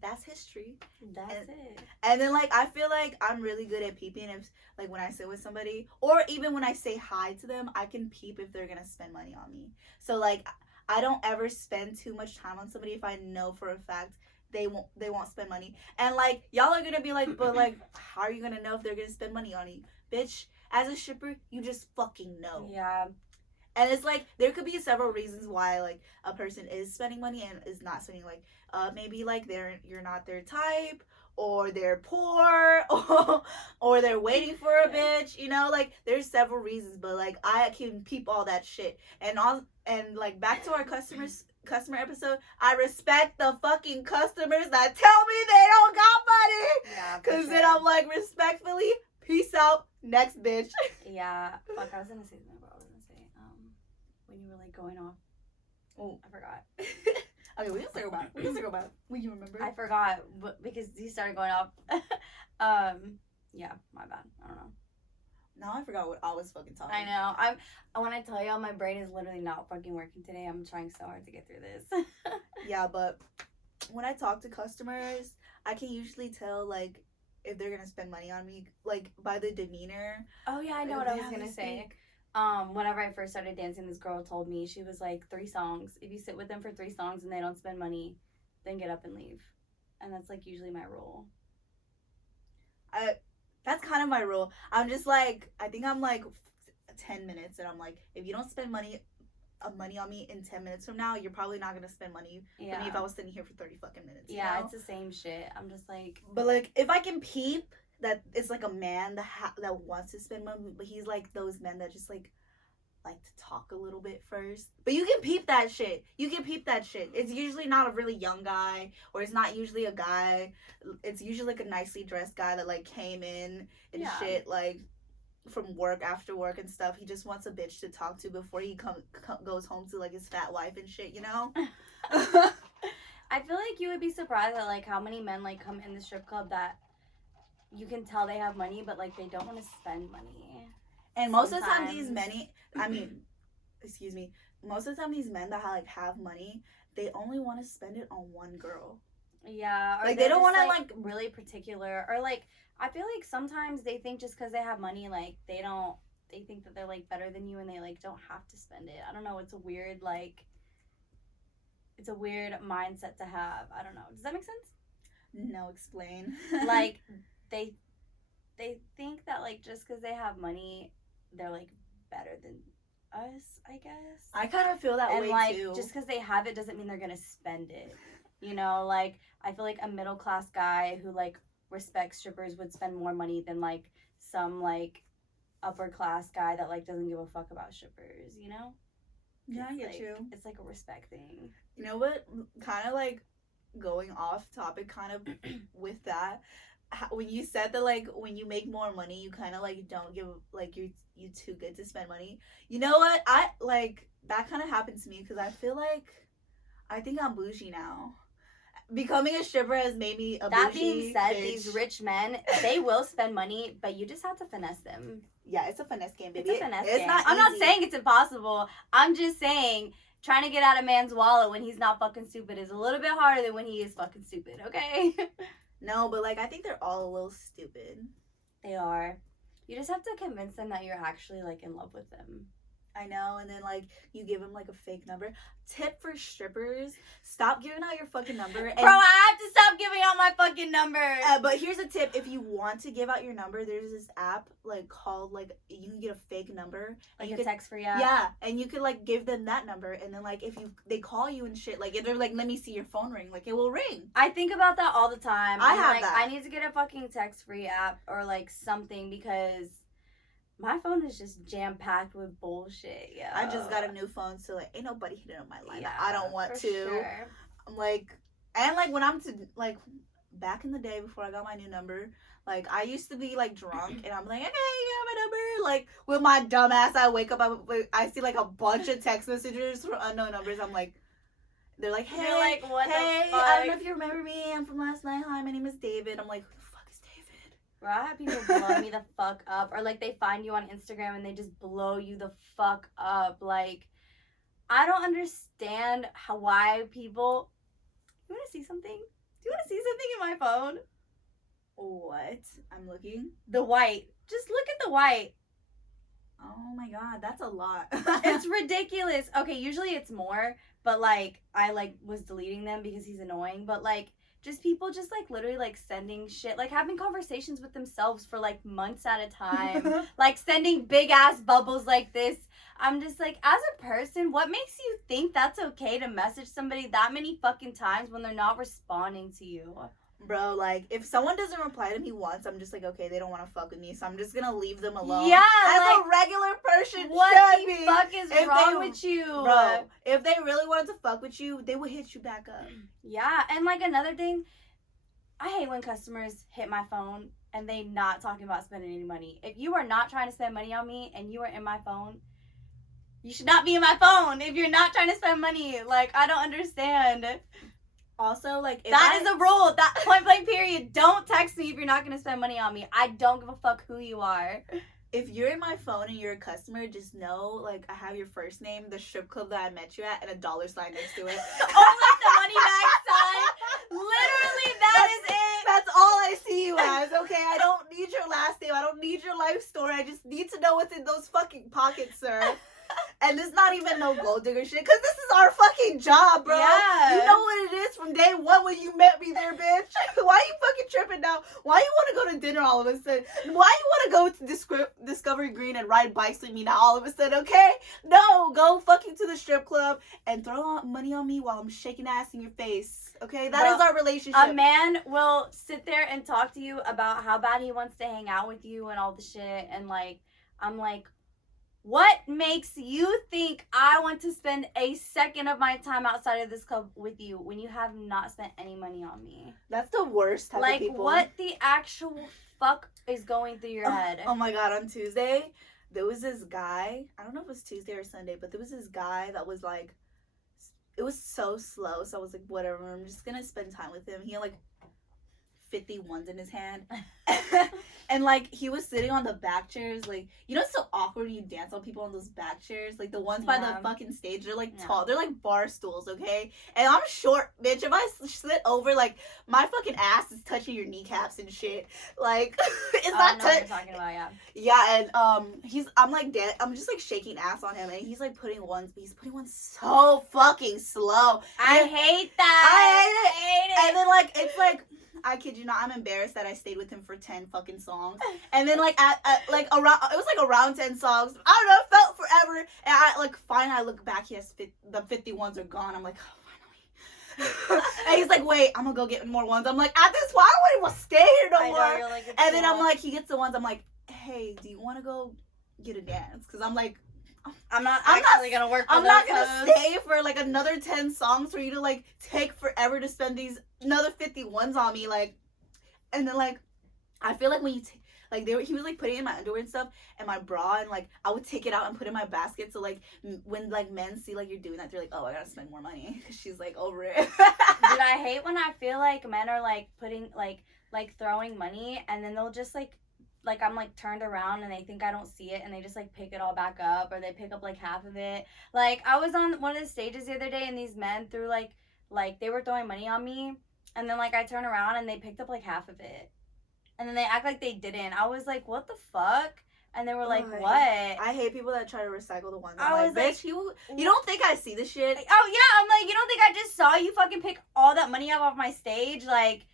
That's history. That's it. And then like I feel like I'm really good at peeping if like when I sit with somebody, or even when I say hi to them, I can peep if they're gonna spend money on me. So like I don't ever spend too much time on somebody if I know for a fact they won't spend money. And like y'all are gonna be like, but like how are you gonna know if they're gonna spend money on you? Bitch, as a shipper, you just fucking know. Yeah. And it's like there could be several reasons why like a person is spending money and is not spending, like maybe like you're not their type, or they're poor, or they're waiting for a bitch, you know, like there's several reasons, but like I can peep all that shit. And like back to our customer episode, I respect the fucking customers that tell me they don't got money. Yeah. Cause then I'm like, respectfully, peace out, next bitch. Yeah. Fuck, I was gonna say something, but I was gonna say, when you were like going off. Oh, I forgot. Okay, we can circle back. Will you remember? I forgot because he started going off. Yeah, my bad. I don't know. Now I forgot what I was fucking talking. I know. When I tell y'all, my brain is literally not fucking working today. I'm trying so hard to get through this. Yeah, but when I talk to customers, I can usually tell like if they're gonna spend money on me, like by the demeanor. Oh yeah, I know what I was gonna say. Whenever I first started dancing, this girl told me, she was like, 3 songs. If you sit with them for 3 songs and they don't spend money, then get up and leave. And that's like usually my rule. That's kind of my rule. I'm just like, I think I'm like 10 minutes, and I'm like, if you don't spend money on me in 10 minutes from now, you're probably not gonna spend money for me if I was sitting here for 30 fucking minutes. Yeah, you know? it's the same shit. I'm just like, but like if I can peep that it's like a man that wants to spend money, but he's like those men that just like to talk a little bit first. But you can peep that shit. It's usually not a really young guy, or it's not usually a guy. It's usually like a nicely dressed guy that like came in and shit, like from work, after work and stuff. He just wants a bitch to talk to before he goes home to like his fat wife and shit, you know? I feel like you would be surprised at like how many men like come in the strip club that you can tell they have money, but like they don't want to spend money. And most of the time most of the time these men that like have money, they only want to spend it on one girl. Yeah, or like they don't want to like really particular, or like I feel like sometimes they think just because they have money, like they think that they're like better than you, and they like don't have to spend it. I don't know. It's a weird mindset to have. I don't know. Does that make sense? No, explain. Like they think that like just because they have money, they're like better than us, I guess. I kind of feel that way like, too. Just because they have it doesn't mean they're gonna spend it. You know, like I feel like a middle class guy who like respects strippers would spend more money than like some like upper class guy that like doesn't give a fuck about strippers. You know? Yeah, I get you. It's like a respect thing. You know what? Kind of like going off topic, kind of with that. When you said that like when you make more money, you kind of like don't give like you too good to spend money. You know what? I like that kind of happened to me because I feel like I think I'm bougie now. Becoming a stripper has made me a that bougie being said, bitch. These rich men, they will spend money, but you just have to finesse them. Yeah, it's a finesse game, baby. It's a finesse game. Not I'm not easy. saying it's impossible. I'm just saying trying to get out of man's wallet when he's not fucking stupid is a little bit harder than when he is fucking stupid, okay? No, but like I think they're all a little stupid. They are. You just have to convince them that you're actually like in love with them. I know, and then like you give them like a fake number. Tip for strippers: stop giving out your fucking number. And, bro, I have to stop giving out my fucking number. But here's a tip: if you want to give out your number, there's this app like called like you can get a fake number, like you a text free app. Yeah, and you could like give them that number, and then like if they call you and shit, like if they're like, let me see your phone ring, like it will ring. I think about that all the time. I have like, that. I need to get a fucking text free app or like something because my phone is just jam packed with bullshit. Yeah, I just got a new phone, so like ain't nobody hitting up my line. Yeah, I don't want to. Sure. I'm like, and like when I'm like back in the day before I got my new number, like I used to be like drunk and I'm like, okay, you got my number. Like with my dumb ass, I wake up, I see like a bunch of text messages from unknown numbers. I'm like, they're like, hey, you're like, what hey, the fuck? I don't know if you remember me. I'm from last night. Hi, my name is David. I'm like, who the fuck is David? Bro, I have people blow me the fuck up, or like they find you on Instagram and they just blow you the fuck up. Like, I don't understand why people. You want to see something? Do you want to see something in my phone? What? I'm looking. The white. Just look at the white. Oh my god, that's a lot. It's ridiculous. Okay, usually it's more, but like I like was deleting them because he's annoying. But like just people just like literally like sending shit, like having conversations with themselves for like months at a time, like sending big ass bubbles like this. I'm just like, as a person, what makes you think that's okay to message somebody that many fucking times when they're not responding to you? Bro, like, if someone doesn't reply to me once, I'm just like, okay, they don't want to fuck with me, so I'm just gonna leave them alone. Yeah, as like, a regular person what should the be. fuck is If wrong they- with you? Bro, if they really wanted to fuck with you, they would hit you back up. Yeah, and like another thing, I hate when customers hit my phone and they not talking about spending any money. If you are not trying to spend money on me and you are in my phone, you should not be in my phone if you're not trying to spend money. Like, I don't understand. Also, like, That is a rule. That point blank period. Don't text me if you're not going to spend money on me. I don't give a fuck who you are. if you're in my phone and you're a customer, just know, like, I have your first name, the strip club that I met you at, and $$ sign next to it. Oh, like the money bag sign. Literally, that is it. That's all I see you as, okay? I don't need your last name. I don't need your life story. I just need to know what's in those fucking pockets, sir. And it's not even no gold digger shit, because this is our fucking job, bro. Yeah. You know what it is from day one when you met me there, bitch. Why you fucking tripping now? Why you want to go to dinner all of a sudden? Why you want to go to Discovery Green and ride bikes with me now all of a sudden, okay? No, go fucking to the strip club and throw money on me while I'm shaking ass in your face, okay? That is our relationship. A man will sit there and talk to you about how bad he wants to hang out with you and all the shit, and like, I'm like, what makes you think I want to spend a second of my time outside of this club with you when you have not spent any money on me? That's the worst type of Like, people. what the actual fuck is going through your head? Oh my god, on Tuesday, there was this guy, I don't know if it was Tuesday or Sunday, but there was this guy that was like, it was so slow, so I was like, whatever, I'm just gonna spend time with him. He had like 51s in his hand. And like, he was sitting on the back chairs, like, you know, it's so awkward when you dance on people on those back chairs, like the ones by the fucking stage. They're like tall, they're like bar stools, okay? And I'm short, bitch. If I sit over, like, my fucking ass is touching your kneecaps and shit. Like, it's not what you're talking about, yeah. Yeah, and I'm just like shaking ass on him, and he's like putting ones, but he's putting ones so fucking slow. I hate that. I hate it. And then like, it's like, I kid you not, I'm embarrassed that I stayed with him for 10 fucking songs. And then like at like around, it was like around 10 songs. I don't know, it felt forever. And I like, finally I look back, he has the 51s are gone. I'm like, oh, finally. And he's like, wait, I'm gonna go get more ones. I'm like, at this point, I don't even stay here no more. I know, you're like, and then I'm like, he gets the ones. I'm like, hey, do you want to go get a dance? Because I'm like, I'm not gonna work for I'm those not gonna hoes. stay for like another 10 songs for you to like take forever to spend these another 51s on me, like. And then like, I feel like when you like, he was like putting in my underwear and stuff and my bra, and like I would take it out and put it in my basket, so like when like men see like you're doing that, they're like, oh, I gotta spend more money because she's like over it. Dude, I hate when I feel like men are like putting like throwing money, and then they'll just like I'm like turned around and they think I don't see it, and they just like pick it all back up, or they pick up like half of it. Like, I was on one of the stages the other day, and these men threw like they were throwing money on me, and then like I turn around and they picked up like half of it, and then they act like they didn't. I was like, what the fuck? And they were like, what? I hate people that try to recycle the ones. I was like, bitch, you don't think I see this shit? Oh yeah, I'm like, you don't think I just saw you fucking pick all that money up off my stage? Like,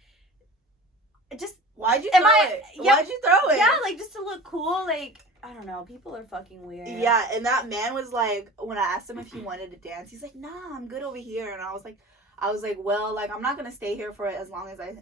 just why'd you throw it? Yeah, why'd you throw it? Yeah, like just to look cool. Like, I don't know, people are fucking weird. Yeah, and that man was like, when I asked him if he wanted to dance, he's like, nah, I'm good over here. And I was like, well, like, I'm not gonna stay here for as long as I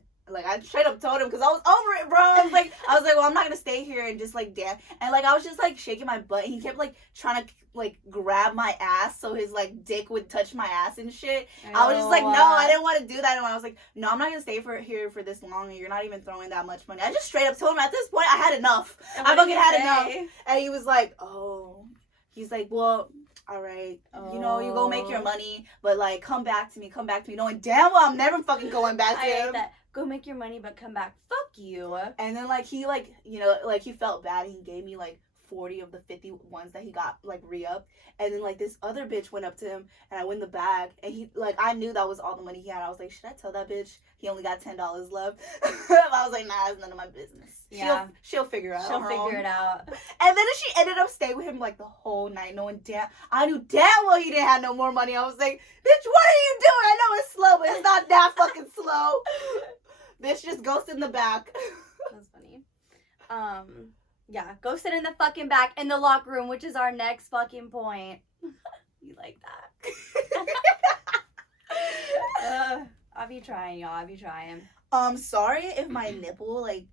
straight up told him, because I was over it, bro. I was like, well, I'm not gonna stay here and just like dance. And like, I was just like shaking my butt, and he kept like trying to like grab my ass so his like dick would touch my ass and shit. I was just like, no, I didn't want to do that. And I was like, no, I'm not gonna stay here for this long, and you're not even throwing that much money. I just straight up told him at this point I had enough. I fucking had enough. And he was like, oh, he's like, well, all right, you know, you go make your money, but like, come back to me, knowing damn well I'm never fucking going back to him. I hate that. Go make your money, but come back. Fuck you. And then like, he like, you know, like, he felt bad. He gave me like 40 of the 50 ones that he got like re-upped. And then like, this other bitch went up to him, and I win the bag, and he like, I knew that was all the money he had. I was like, should I tell that bitch he only got $10 left? I was like, nah, it's none of my business. Yeah, she'll figure it out. She'll figure it out. And then she ended up staying with him like the whole night, knowing I knew damn well he didn't have no more money. I was like, bitch, what are you doing? I know it's slow, but it's not that fucking slow. Bitch, just go sit in the back. That's funny. Yeah, go sit in the fucking back in the locker room, which is our next fucking point. You like that? I'll be trying, y'all. I'll be trying. Sorry if my nipple like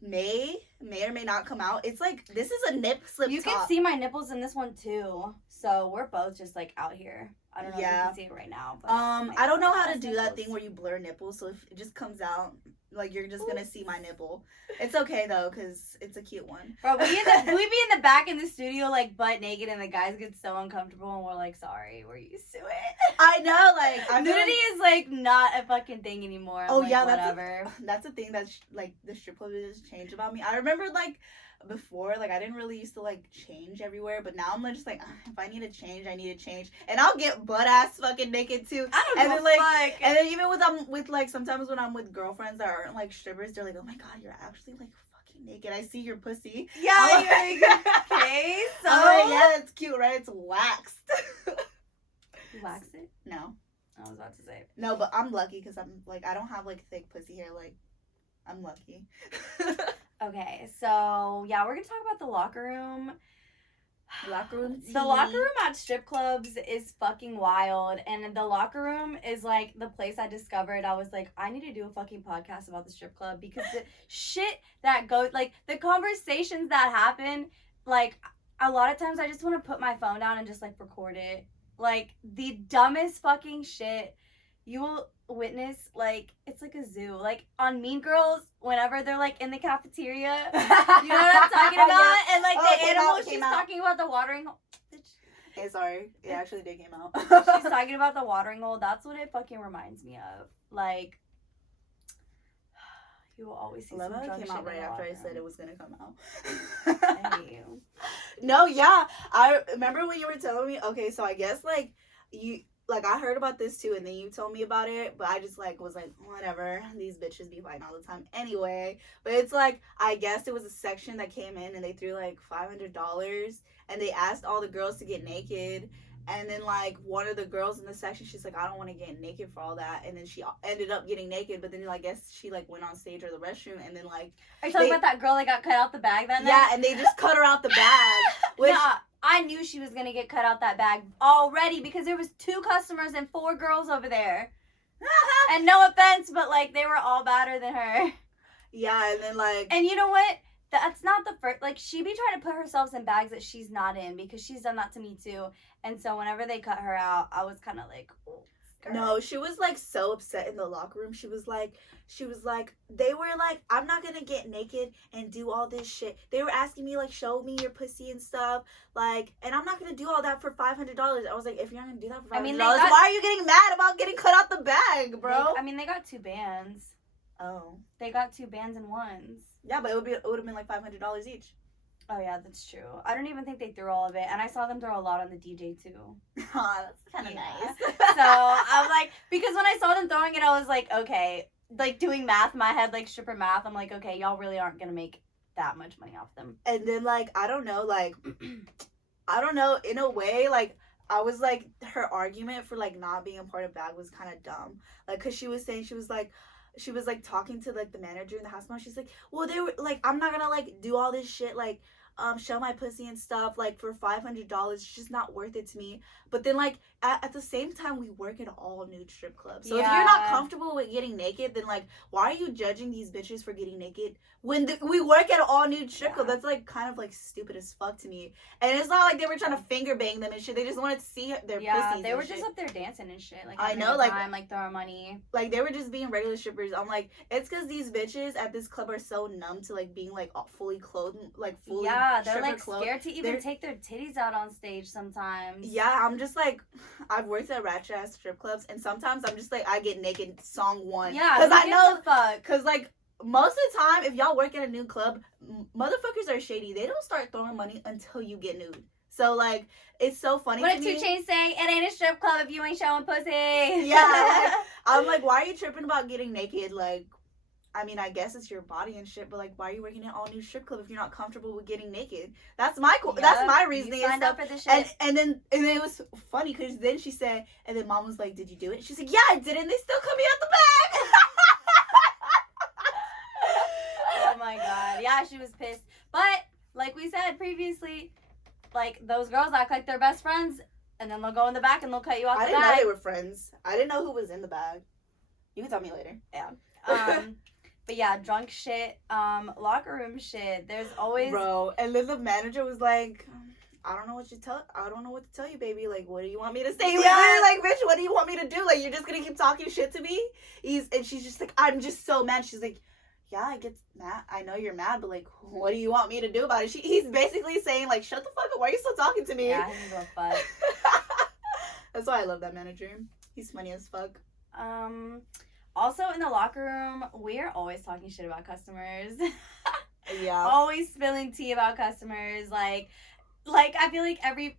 may or may not come out. It's like this is a nip slip You top. can see my nipples in this one too. So we're both just like out here. I don't know if you Yeah. can see it right now. But I don't know how to has do that nipples. thing where you blur nipples, so if it just comes out, like you're just gonna see my nipple. It's okay though, cause it's a cute one. Bro, we be in the back in the studio like butt naked, and the guys get so uncomfortable, and we're like, sorry, we're used to it. I know, like I feel Nudity like, is like not a fucking thing anymore. oh like, yeah, whatever. that's a thing that's like the strip club has changed about me. I remember like before, like I didn't really used to like change everywhere, but now I'm just like if I need to change, I need to change, and I'll get butt ass fucking naked too. I don't And give then, a like, fuck. and then even with like sometimes when I'm with girlfriends that aren't like strippers, they're like, oh my god, you're actually like fucking naked. I see your pussy. Yeah, I'm like, okay, so I'm like, yeah, it's cute, right? It's waxed. you wax it? No, I was about to say. no, but I'm lucky because I'm like I don't have like thick pussy hair. Like I'm lucky. Okay, so yeah, we're gonna talk about the locker room. Locker room The locker room at strip clubs is fucking wild, and the locker room is like the place I discovered. I was like, I need to do a fucking podcast about the strip club because the shit that goes, like the conversations that happen, like a lot of times I just want to put my phone down and just like record it. Like the dumbest fucking shit you will witness. Like it's like a zoo. Like on Mean Girls, whenever they're like in the cafeteria. You know what I'm talking about? Yeah. And like Oh, the it came animal, out, it she's came out. talking about the watering hole. Hey, sorry, it actually did came out. She's talking about the watering hole. That's what it fucking reminds me of. Like, you will always see Love some how drunk it shit came out in right the after I locker said it room. was gonna come out. I hate you. No, yeah, I remember when you were telling me. Okay, so I guess like you. Like, I heard about this too, and then you told me about it, but I just, like, was like, whatever, these bitches be fighting all the time anyway. But it's, like, I guess it was a section that came in, and they threw, like, $500, and they asked all the girls to get naked, and then, like, one of the girls in the section, she's like, I don't want to get naked for all that, and then she ended up getting naked, but then, I guess she, like, went on stage or the restroom, and then, like... Are you talking they- about that girl that got cut out the bag that night? Yeah, and they just cut her out the bag, which... Nah, I knew she was gonna get cut out that bag already because there was 2 customers and 4 girls over there. And no offense, but like they were all badder than her. Yeah, and then, like... And you know what? That's not the first. Like she be trying to put herself in bags that she's not in because she's done that to me too. And so whenever they cut her out, I was kind of like, oh, skirt. No, she was like so upset in the locker room. She was like, they were like, I'm not gonna get naked and do all this shit. They were asking me like, show me your pussy and stuff, like, and I'm not gonna do all that for $500. I was like, if you're not gonna do that for $500, I mean, they got- why are you getting mad about getting cut out the bag, bro? They got 2 bands. Oh, They got 2 bands in ones. yeah, but it would have been like $500 each. Oh yeah, that's true. I don't even think they threw all of it, and I saw them throw a lot on the DJ too. Aw, that's kind of Yeah. nice. So I'm like, because when I saw them throwing it, I was like, okay, like doing math in my head, like stripper math. I'm like, okay, y'all really aren't gonna make that much money off them. And then like I don't know, in a way, like I was like, her argument for like not being a part of bag was kind of dumb, like because she was saying she was like talking to like the manager in the house mom. She's like, well, they were like, I'm not gonna like do all this shit, like show my pussy and stuff like for $500. It's just not worth it to me. But then like at the same time, we work at all nude strip clubs, so if you're not Yeah. comfortable with getting naked, then like why are you judging these bitches for getting naked when we work at all nude strip club? Yeah. That's like kind of like stupid as fuck to me. And it's not like they were trying to finger bang them and shit. They just wanted to see their Yeah, pussies they and were just shit. up there dancing and shit. Like I having know, a like- time, like throwing money. Like they were just being regular strippers. I'm like, it's because these bitches at this club are so numb to like being like fully clothed, like fully Yeah, they're stripper like clothed. scared to even They're- take their titties out on stage sometimes. Yeah, I'm just like, I've worked at ratchet ass strip clubs, and sometimes I'm just like, I get naked song 1. Yeah, because I who know, gives a fuck. because like most of the time, if y'all work at a nude club, motherfuckers are shady. They don't start throwing money until you get nude. So like, it's so funny. What to did 2 me. Chainz say? It ain't a strip club if you ain't showing pussy. Yeah, I'm like, why are you tripping about getting naked? Like, I mean, I guess it's your body and shit, but like, why are you working at all new strip club if you're not comfortable with getting naked? That's my that's my reasoning You and signed stuff. up for this shit. And then it was funny because then she said, and then mom was like, "Did you do it?" She's like, "Yeah, I did it." And they still cut me out the bag. Oh my god. Yeah, she was pissed. But like we said previously, like those girls act like they're best friends, and then they'll go in the back and they'll cut you off I the didn't know bag. they were friends. I didn't know who was in the bag. You can tell me later. But yeah, drunk shit, locker room shit. There's always Bro, and then the manager was like, I don't know what to tell you, baby. Like, what do you want me to say? Yeah. Like, bitch, what do you want me to do? Like, you're just gonna keep talking shit to me? And she's just like, I'm just so mad. She's like, yeah, I get mad. I know you're mad, but like, what do you want me to do about it? He's basically saying like, shut the fuck up. Why are you still talking to me? Yeah, I don't give a fuck. That's why I love that manager. He's funny as fuck. Also in the locker room, we're always talking shit about customers. Yeah. Always spilling tea about customers. Like I feel like every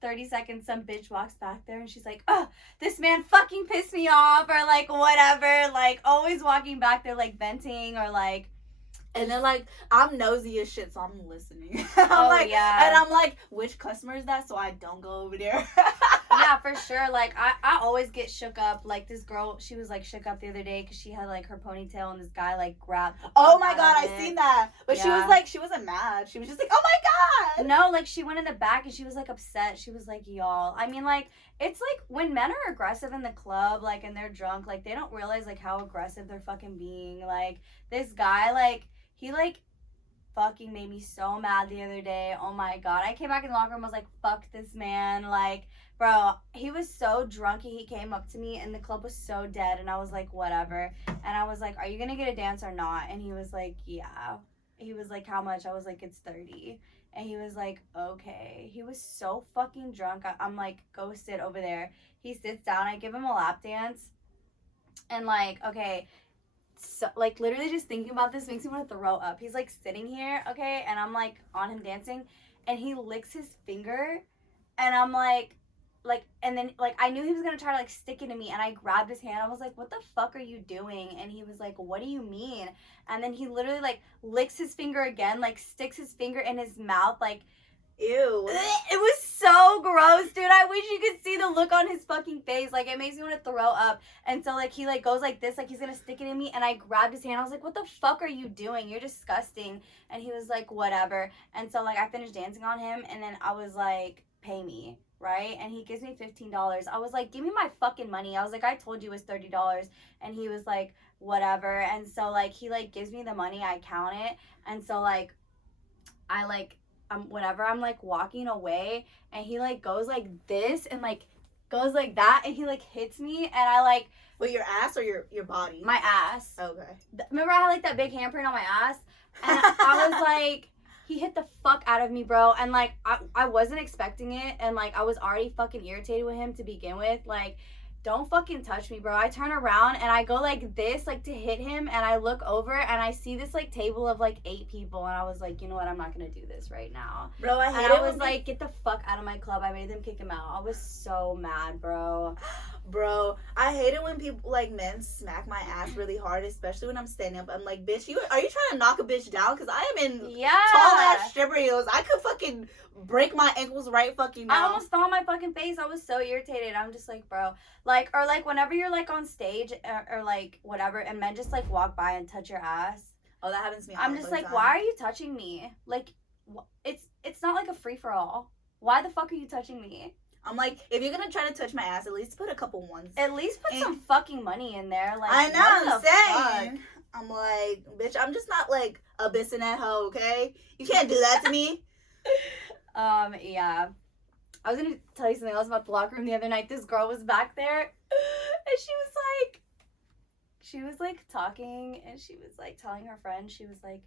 30 seconds some bitch walks back there and she's like, oh, this man fucking pissed me off, or like whatever. Like always walking back there like venting, or like. And then, like, I'm nosy as shit, so I'm listening. Yeah. And I'm like, which customer is that? So I don't go over there. Yeah, for sure. Like, I always get shook up. Like, this girl, she was, like, shook up the other day because she had, like, her ponytail and this guy, like, grabbed. Oh, my God, I seen that. But yeah. She was, like, she wasn't mad. She was just like, oh, my God. No, like, she went in the back and she was, like, upset. She was like, y'all. I mean, like, it's, like, when men are aggressive in the club, like, and they're drunk, like, they don't realize, like, how aggressive they're fucking being. Like, this guy, like, he, like, fucking made me so mad the other day. Oh, my God. I came back in the locker room, I was like, fuck this man. Like, bro, he was so drunk and he came up to me and the club was so dead and I was like, whatever. And I was like, are you going to get a dance or not? And he was like, yeah. He was like, how much? I was like, it's 30. And he was like, okay. He was so fucking drunk. I'm like, go sit over there. He sits down. I give him a lap dance. And like, okay. So, like, literally just thinking about this makes me want to throw up. He's like sitting here, okay? And I'm like on him dancing. And he licks his finger. And I'm like, and then, like, I knew he was going to try to, like, stick it in me, and I grabbed his hand. I was like, what the fuck are you doing? And he was like, what do you mean? And then he literally, like, licks his finger again, like, sticks his finger in his mouth, like, ew. It was so gross, dude. I wish you could see the look on his fucking face. Like, it makes me want to throw up. And so, like, he, like, goes like this, like, he's going to stick it in me, and I grabbed his hand. I was like, what the fuck are you doing? You're disgusting. And he was like, whatever. And so, like, I finished dancing on him, and then I was like, pay me. Right? And he gives me $15. I was like, give me my fucking money. I was like, I told you it was $30. And he was like, whatever. And so, like, he, like, gives me the money. I count it. And so, like, I, like, whatever. I'm, like, walking away. And he, like, goes like this and, like, goes like that. And he, like, hits me. And I, like. Wait, your ass or your body? My ass. Okay. Remember I had, like, that big handprint on my ass? And I was like. He hit the fuck out of me, bro. And, like, I wasn't expecting it. And, like, I was already fucking irritated with him to begin with. Like, don't fucking touch me, bro. I turn around and I go like this, like, to hit him. And I look over and I see this, like, table of, like, 8 people. And I was like, you know what? I'm not going to do this right now. Bro, I hate it. And I was like, get the fuck out of my club. I made them kick him out. I was so mad, bro. Bro, I hate it when people, like, men smack my ass really hard, especially when I'm standing up. I'm like, bitch, are you trying to knock a bitch down? Because I am in tall-ass stripper heels. I could fucking break my ankles right fucking now. I almost fell on my fucking face. I was so irritated. I'm just like, bro. Like, or, like, whenever you're, like, on stage or like, whatever, and men just, like, walk by and touch your ass. Oh, that happens to me all I'm the just like, time. why are you touching me? Like, it's not, like, a free-for-all. Why the fuck are you touching me? I'm like, if you're gonna try to touch my ass, at least put a couple ones. At least put some fucking money in there. Like, I know, what the I'm saying. fuck? I'm like, bitch, I'm just not like abyssing that hoe, okay? You can't do that to me. Yeah. I was gonna tell you something else about the locker room the other night. This girl was back there, and she was like talking, and she was like telling her friend, she was like,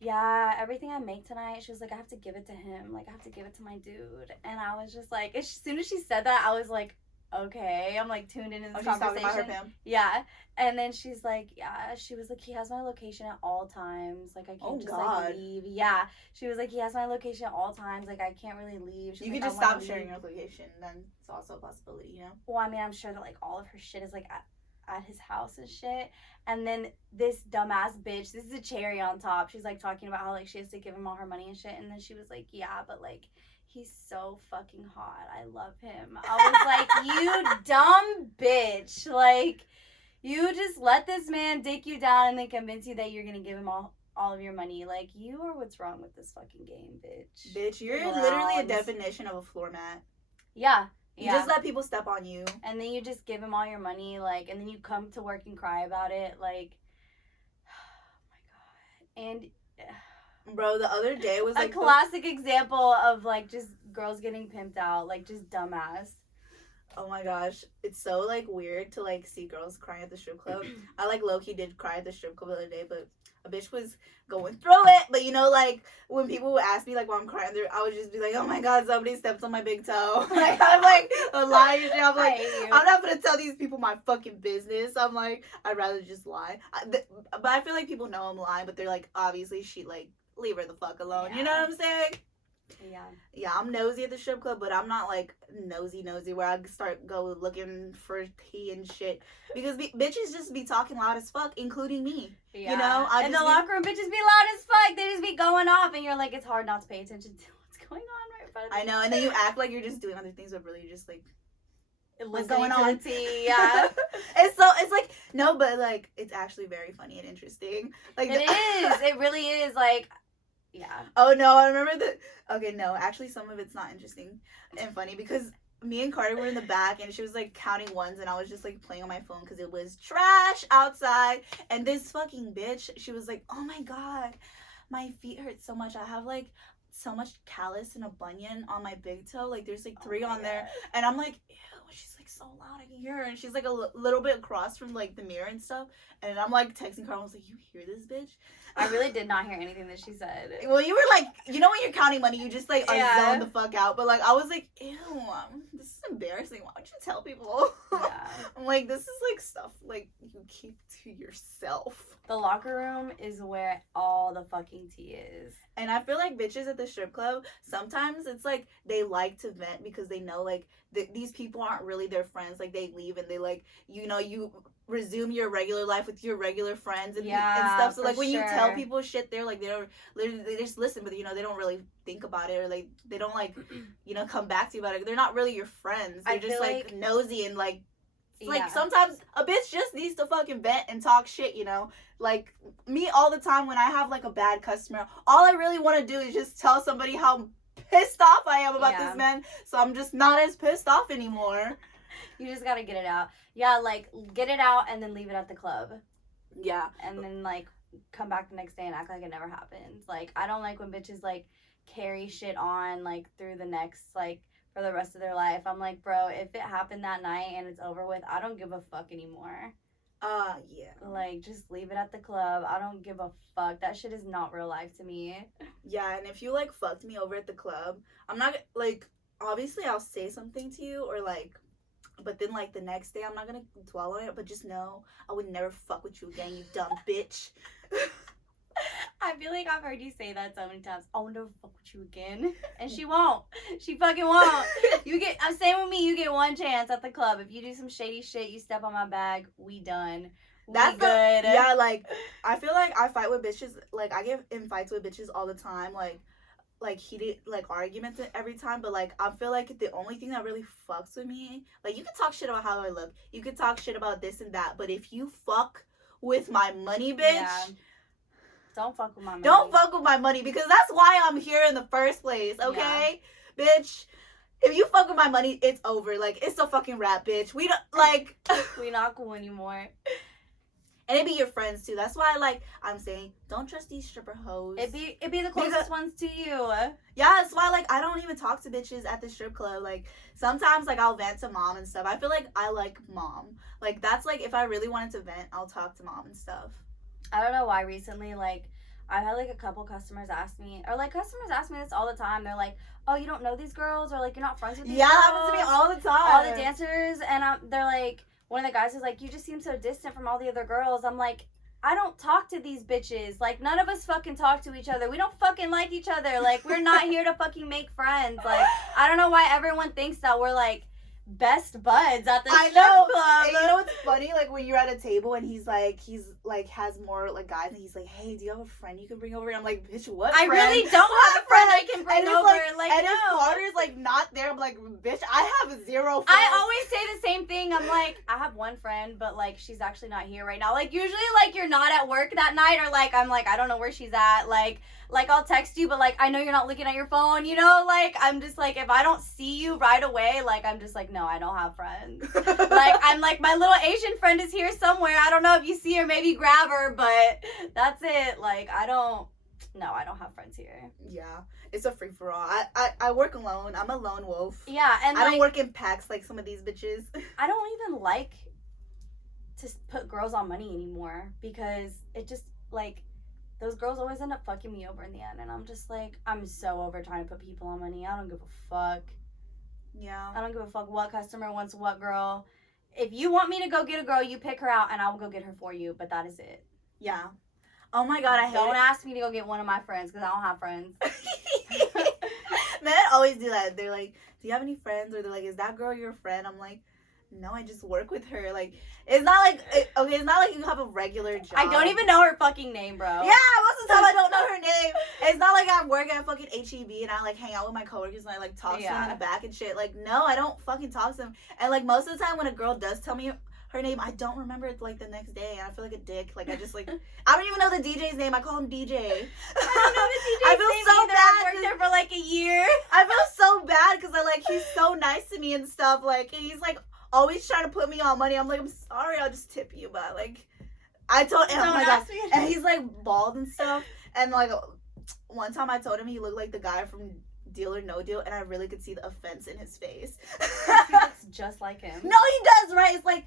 yeah, everything I make tonight, she was like, I have to give it to him. Like, I have to give it to my dude. And I was just like, as soon as she said that, I was like, okay. I'm like tuned into this conversation. She's talking about her pimp? Yeah. And then she's like, yeah. She was like, he has my location at all times. Like, I can't like leave. Yeah. She was like, he has my location at all times. Like, I can't really leave. She's you like, could just stop sharing your location. Then it's also a possibility, you know? Well, I mean, I'm sure that, like, all of her shit is, like, at his house and shit. And then this dumbass bitch, this is a cherry on top, she's like talking about how like she has to give him all her money and shit. And then she was like, yeah, but like he's so fucking hot, I love him. I was like, you dumb bitch. Like, you just let this man dick you down and then convince you that you're gonna give him all of your money. Like, you are what's wrong with this fucking game, bitch. Bitch, you're literally a definition of a floor mat. Yeah. You just let people step on you. And then you just give them all your money, like, and then you come to work and cry about it, like, oh my God. And bro, the other day was like a classic example of like just girls getting pimped out, like just dumbass. Oh my gosh, it's so like weird to like see girls crying at the strip club. I like low-key did cry at the strip club the other day, but a bitch was going through it. But you know, like when people would ask me like why I'm crying, I would just be like, oh my God, somebody stepped on my big toe. Like I'm like a liar. I'm like, I'm not gonna tell these people my fucking business. I'm like, I'd rather just lie. But I feel like people know I'm lying, but they're like, obviously she like leave her the fuck alone. You know what I'm saying? Yeah, I'm nosy at the strip club, but I'm not like nosy where I start go looking for tea and shit, because bitches just be talking loud as fuck, including me. You know, in the locker room, bitches be loud as fuck. They just be going off, and you're like, it's hard not to pay attention to what's going on right in front of you. I know, and then you act like you're just doing other things, but really you're just like what's going on? Tea, yeah. It's like no, but like it's actually very funny and interesting. Like it is. It really is. Like. Yeah. Oh no, I remember that. Okay, no, actually some of it's not interesting and funny, because me and Carter were in the back and she was like counting ones and I was just like playing on my phone because it was trash outside, and this fucking bitch, she was like, oh my God, my feet hurt so much. I have like so much callus and a bunion on my big toe. Like there's like 3 on there. And I'm like, ew, she's like so loud, I can hear her. And she's like a little bit across from like the mirror and stuff. And I'm like texting Carl, I was like, you hear this bitch? I really did not hear anything that she said. Well, you were like, you know when you're counting money, you just like are zoned the fuck out. But like I was like, ew, this is embarrassing. Why don't you tell people? Yeah. I'm like, this is like stuff like you keep to yourself. The locker room is where all the fucking tea is. And I feel like bitches at the strip club, sometimes it's like they like to vent because they know like these people aren't really their friends. Like they leave and they like, you know, you resume your regular life with your regular friends and stuff. So like when you tell people shit, they're like, they just listen, but you know, they don't really think about it, or like they don't like, you know, come back to you about it. They're not really your friends. They're just like nosy and like, like sometimes a bitch just needs to fucking vent and talk shit, you know? Like me all the time when I have like a bad customer, all I really want to do is just tell somebody how pissed off I am about this man, so I'm just not as pissed off anymore. You just gotta get it out. Yeah, like get it out and then leave it at the club. Yeah. And then like come back the next day and act like it never happened. Like I don't like when bitches like carry shit on like through the next like for the rest of their life. I'm like, bro, if it happened that night and it's over with, I don't give a fuck anymore. Yeah. Like, just leave it at the club. I don't give a fuck. That shit is not real life to me. Yeah, and if you, like, fucked me over at the club, I'm not, like, obviously I'll say something to you, or, like, but then, like, the next day I'm not gonna dwell on it, but just know I would never fuck with you again, you dumb bitch. I feel like I've heard you say that so many times. I'll never fuck with you again. And she won't. She fucking won't. I'm saying with me, you get one chance at the club. If you do some shady shit, you step on my bag, we done. That's good. Yeah, like, I feel like I fight with bitches, like, I get in fights with bitches all the time, like heated, like, arguments every time, but, like, I feel like the only thing that really fucks with me, like, you can talk shit about how I look, you can talk shit about this and that, but if you fuck with my money, bitch, don't fuck with my money. Don't fuck with my money, because that's why I'm here in the first place, okay? Yeah. Bitch, if you fuck with my money, it's over. Like, it's a fucking wrap, bitch. We don't, like... we not cool anymore. And it be your friends, too. That's why, like, I'm saying, don't trust these stripper hoes. It be the closest ones to you. Yeah, that's why, like, I don't even talk to bitches at the strip club. Like, sometimes, like, I'll vent to mom and stuff. I feel like I like mom. Like, that's, like, if I really wanted to vent, I'll talk to mom and stuff. I don't know why recently, like, I've had, like, a couple customers ask me, or, like, customers ask me this all the time. They're like, oh, you don't know these girls? Or, like, you're not friends with these girls? Yeah, that happens to me all the time. All the dancers. And they're like, one of the guys is like, you just seem so distant from all the other girls. I'm like, I don't talk to these bitches. Like, none of us fucking talk to each other. We don't fucking like each other. Like, we're not here to fucking make friends. Like, I don't know why everyone thinks that we're, like, best buds at the I strip know. club. And you know what's funny? Like when you're at a table and he's like has more like guys and he's like, hey, do you have a friend you can bring over? And I'm like, bitch, what I friend? really don't have a friend I can bring And it's over. Like, and no. his partner's like not there. I'm like, bitch, I have 0 friends. I always say the same thing. I'm like, I have one friend, but like she's actually not here right now. Like usually like you're not at work that night, or like I'm like, I don't know where she's at. Like I'll text you, but like I know you're not looking at your phone, you know? Like I'm just like, if I don't see you right away, like I'm just like, no, I don't have friends. Like I'm like, my little Asian friend is here somewhere. I don't know if you see her, maybe grab her, but that's it. Like I don't have friends here. Yeah, it's a free for all. I work alone. I'm a lone wolf. Yeah, and I like, don't work in packs like some of these bitches. I don't even like to put girls on money anymore, because it just like, those girls always end up fucking me over in the end, and I'm just like, I'm so over trying to put people on money. I don't give a fuck. Yeah. I don't give a fuck what customer wants what girl. If you want me to go get a girl, you pick her out and I will go get her for you, but that is it. Yeah. Oh my god, I hate Don't it. ask me to go get one of my friends, because I don't have friends. Men always do that. They're like, do you have any friends? Or they're like, is that girl your friend? I'm like, no, I just work with her. Like, it's not like, okay, it's not like you have a regular job. I don't even know her fucking name, bro. Yeah, most of the time I don't know her name. It's not like I work at fucking HEB and I like hang out with my coworkers and I like talk to them in the back and shit. Like, no, I don't fucking talk to them. And like most of the time when a girl does tell me her name, I don't remember it like the next day, and I feel like a dick. Like I just like, I don't even know the DJ's name. I call him DJ. I don't know the DJ's I feel name so either. bad. I've worked there for like a year. I feel so bad because I like, he's so nice to me and stuff. Like he's like always trying to put me on money. I'm like, I'm sorry, I'll just tip you, but like, I told him, oh my god, and he's like bald and stuff. And like one time I told him he looked like the guy from Deal or No Deal, and I really could see the offense in his face. He looks just like him. No, he does, right? It's like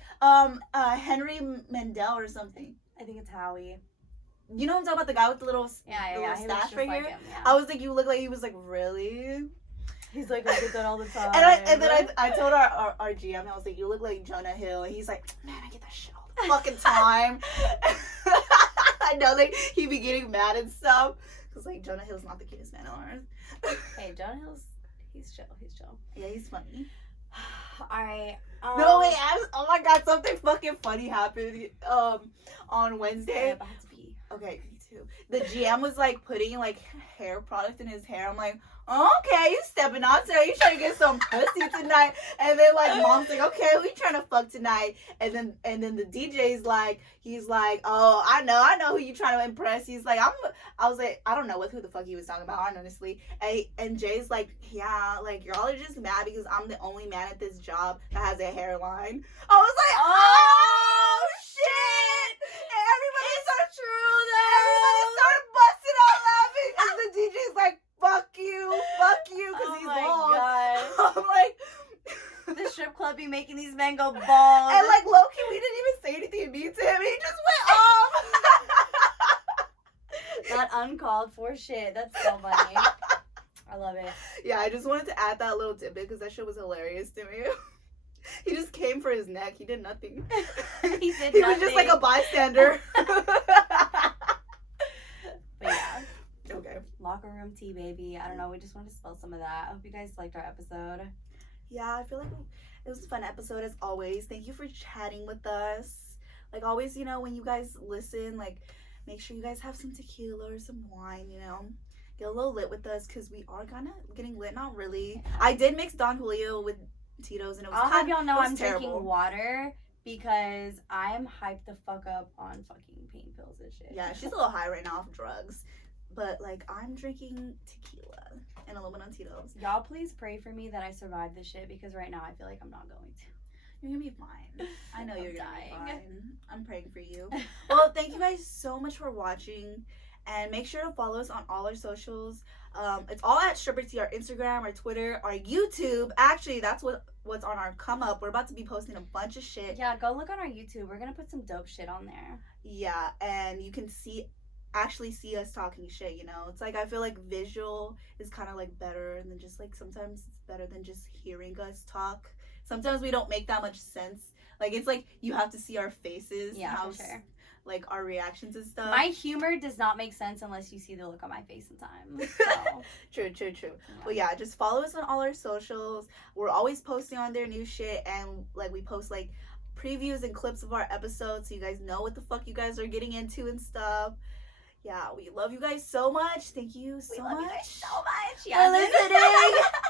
Henry Mandel or something. I think it's Howie. You know what I'm talking about? The guy with the little Yeah. little He looks stash just right like here. him, yeah. I was like, you look like, he was like, really? He's like, I get that all the time. And then I told our GM, I was like, you look like Jonah Hill. And he's like, man, I get that shit all the fucking time. I know, like, he be getting mad and stuff. Because, like, Jonah Hill's not the cutest man on earth. Hey, Jonah Hill's, he's chill. Yeah, he's funny. Alright. No, wait, oh my god, something fucking funny happened on Wednesday. I'm about to pee. Okay, me too. The GM was like putting like hair product in his hair. I'm like, oh, okay, you stepping out today. You trying to get some pussy tonight. And then like mom's like, okay, who you trying to fuck tonight? And then the DJ's like, he's like, oh, I know who you trying to impress. He's like, I was like, I don't know who the fuck he was talking about, honestly. And Jay's like, yeah, like y'all are just mad because I'm the only man at this job that has a hairline. I was like, oh shit! And everybody started busting out laughing. And the DJ's like, fuck you, because he's bald. God. I'm like, The strip club be making these men go bald. and like low-key, we didn't even say anything mean to him. He just went off. That uncalled for shit. That's so funny. I love it. Yeah, I just wanted to add that little tidbit because that shit was hilarious to me. He just came for his neck. He did nothing. He did He nothing. was just like a bystander. But yeah. Okay. Locker room tea, baby. I don't know. We just wanted to spill some of that. I hope you guys liked our episode. Yeah, I feel like it was a fun episode as always. Thank you for chatting with us. Like always, you know, when you guys listen, like make sure you guys have some tequila or some wine, you know. Get a little lit with us because we are kind of getting lit. Not really. I did mix Don Julio with Tito's and it was I'll have y'all know I'm terrible. drinking water because I'm hyped the fuck up on fucking pain pills and shit. Yeah, she's a little high right now off drugs. But like I'm drinking tequila and a little bit on Tito's. Y'all please pray for me that I survive this shit because right now I feel like I'm not going to. You're gonna be fine. I know I'm you're gonna dying. be fine. I'm praying for you. Well, thank you guys so much for watching. And make sure to follow us on all our socials. It's all at Stripper Tea, our Instagram, our Twitter, our YouTube. Actually, that's what's on our come up. We're about to be posting a bunch of shit. Yeah, go look on our YouTube. We're gonna put some dope shit on there. Yeah, and you can actually see us talking shit, you know. It's like I feel like visual is kind of like better than just like sometimes it's better than just hearing us talk. Sometimes we don't make that much sense. Like it's like you have to see our faces. Yeah, for sure. like our reactions and stuff. My humor does not make sense unless you see the look on my face in time. So. True. Yeah. But yeah, just follow us on all our socials. We're always posting on their new shit, and like we post like previews and clips of our episodes so you guys know what the fuck you guys are getting into and stuff. Yeah, we love you guys so much. Thank you so much. We love you guys so much. For listening.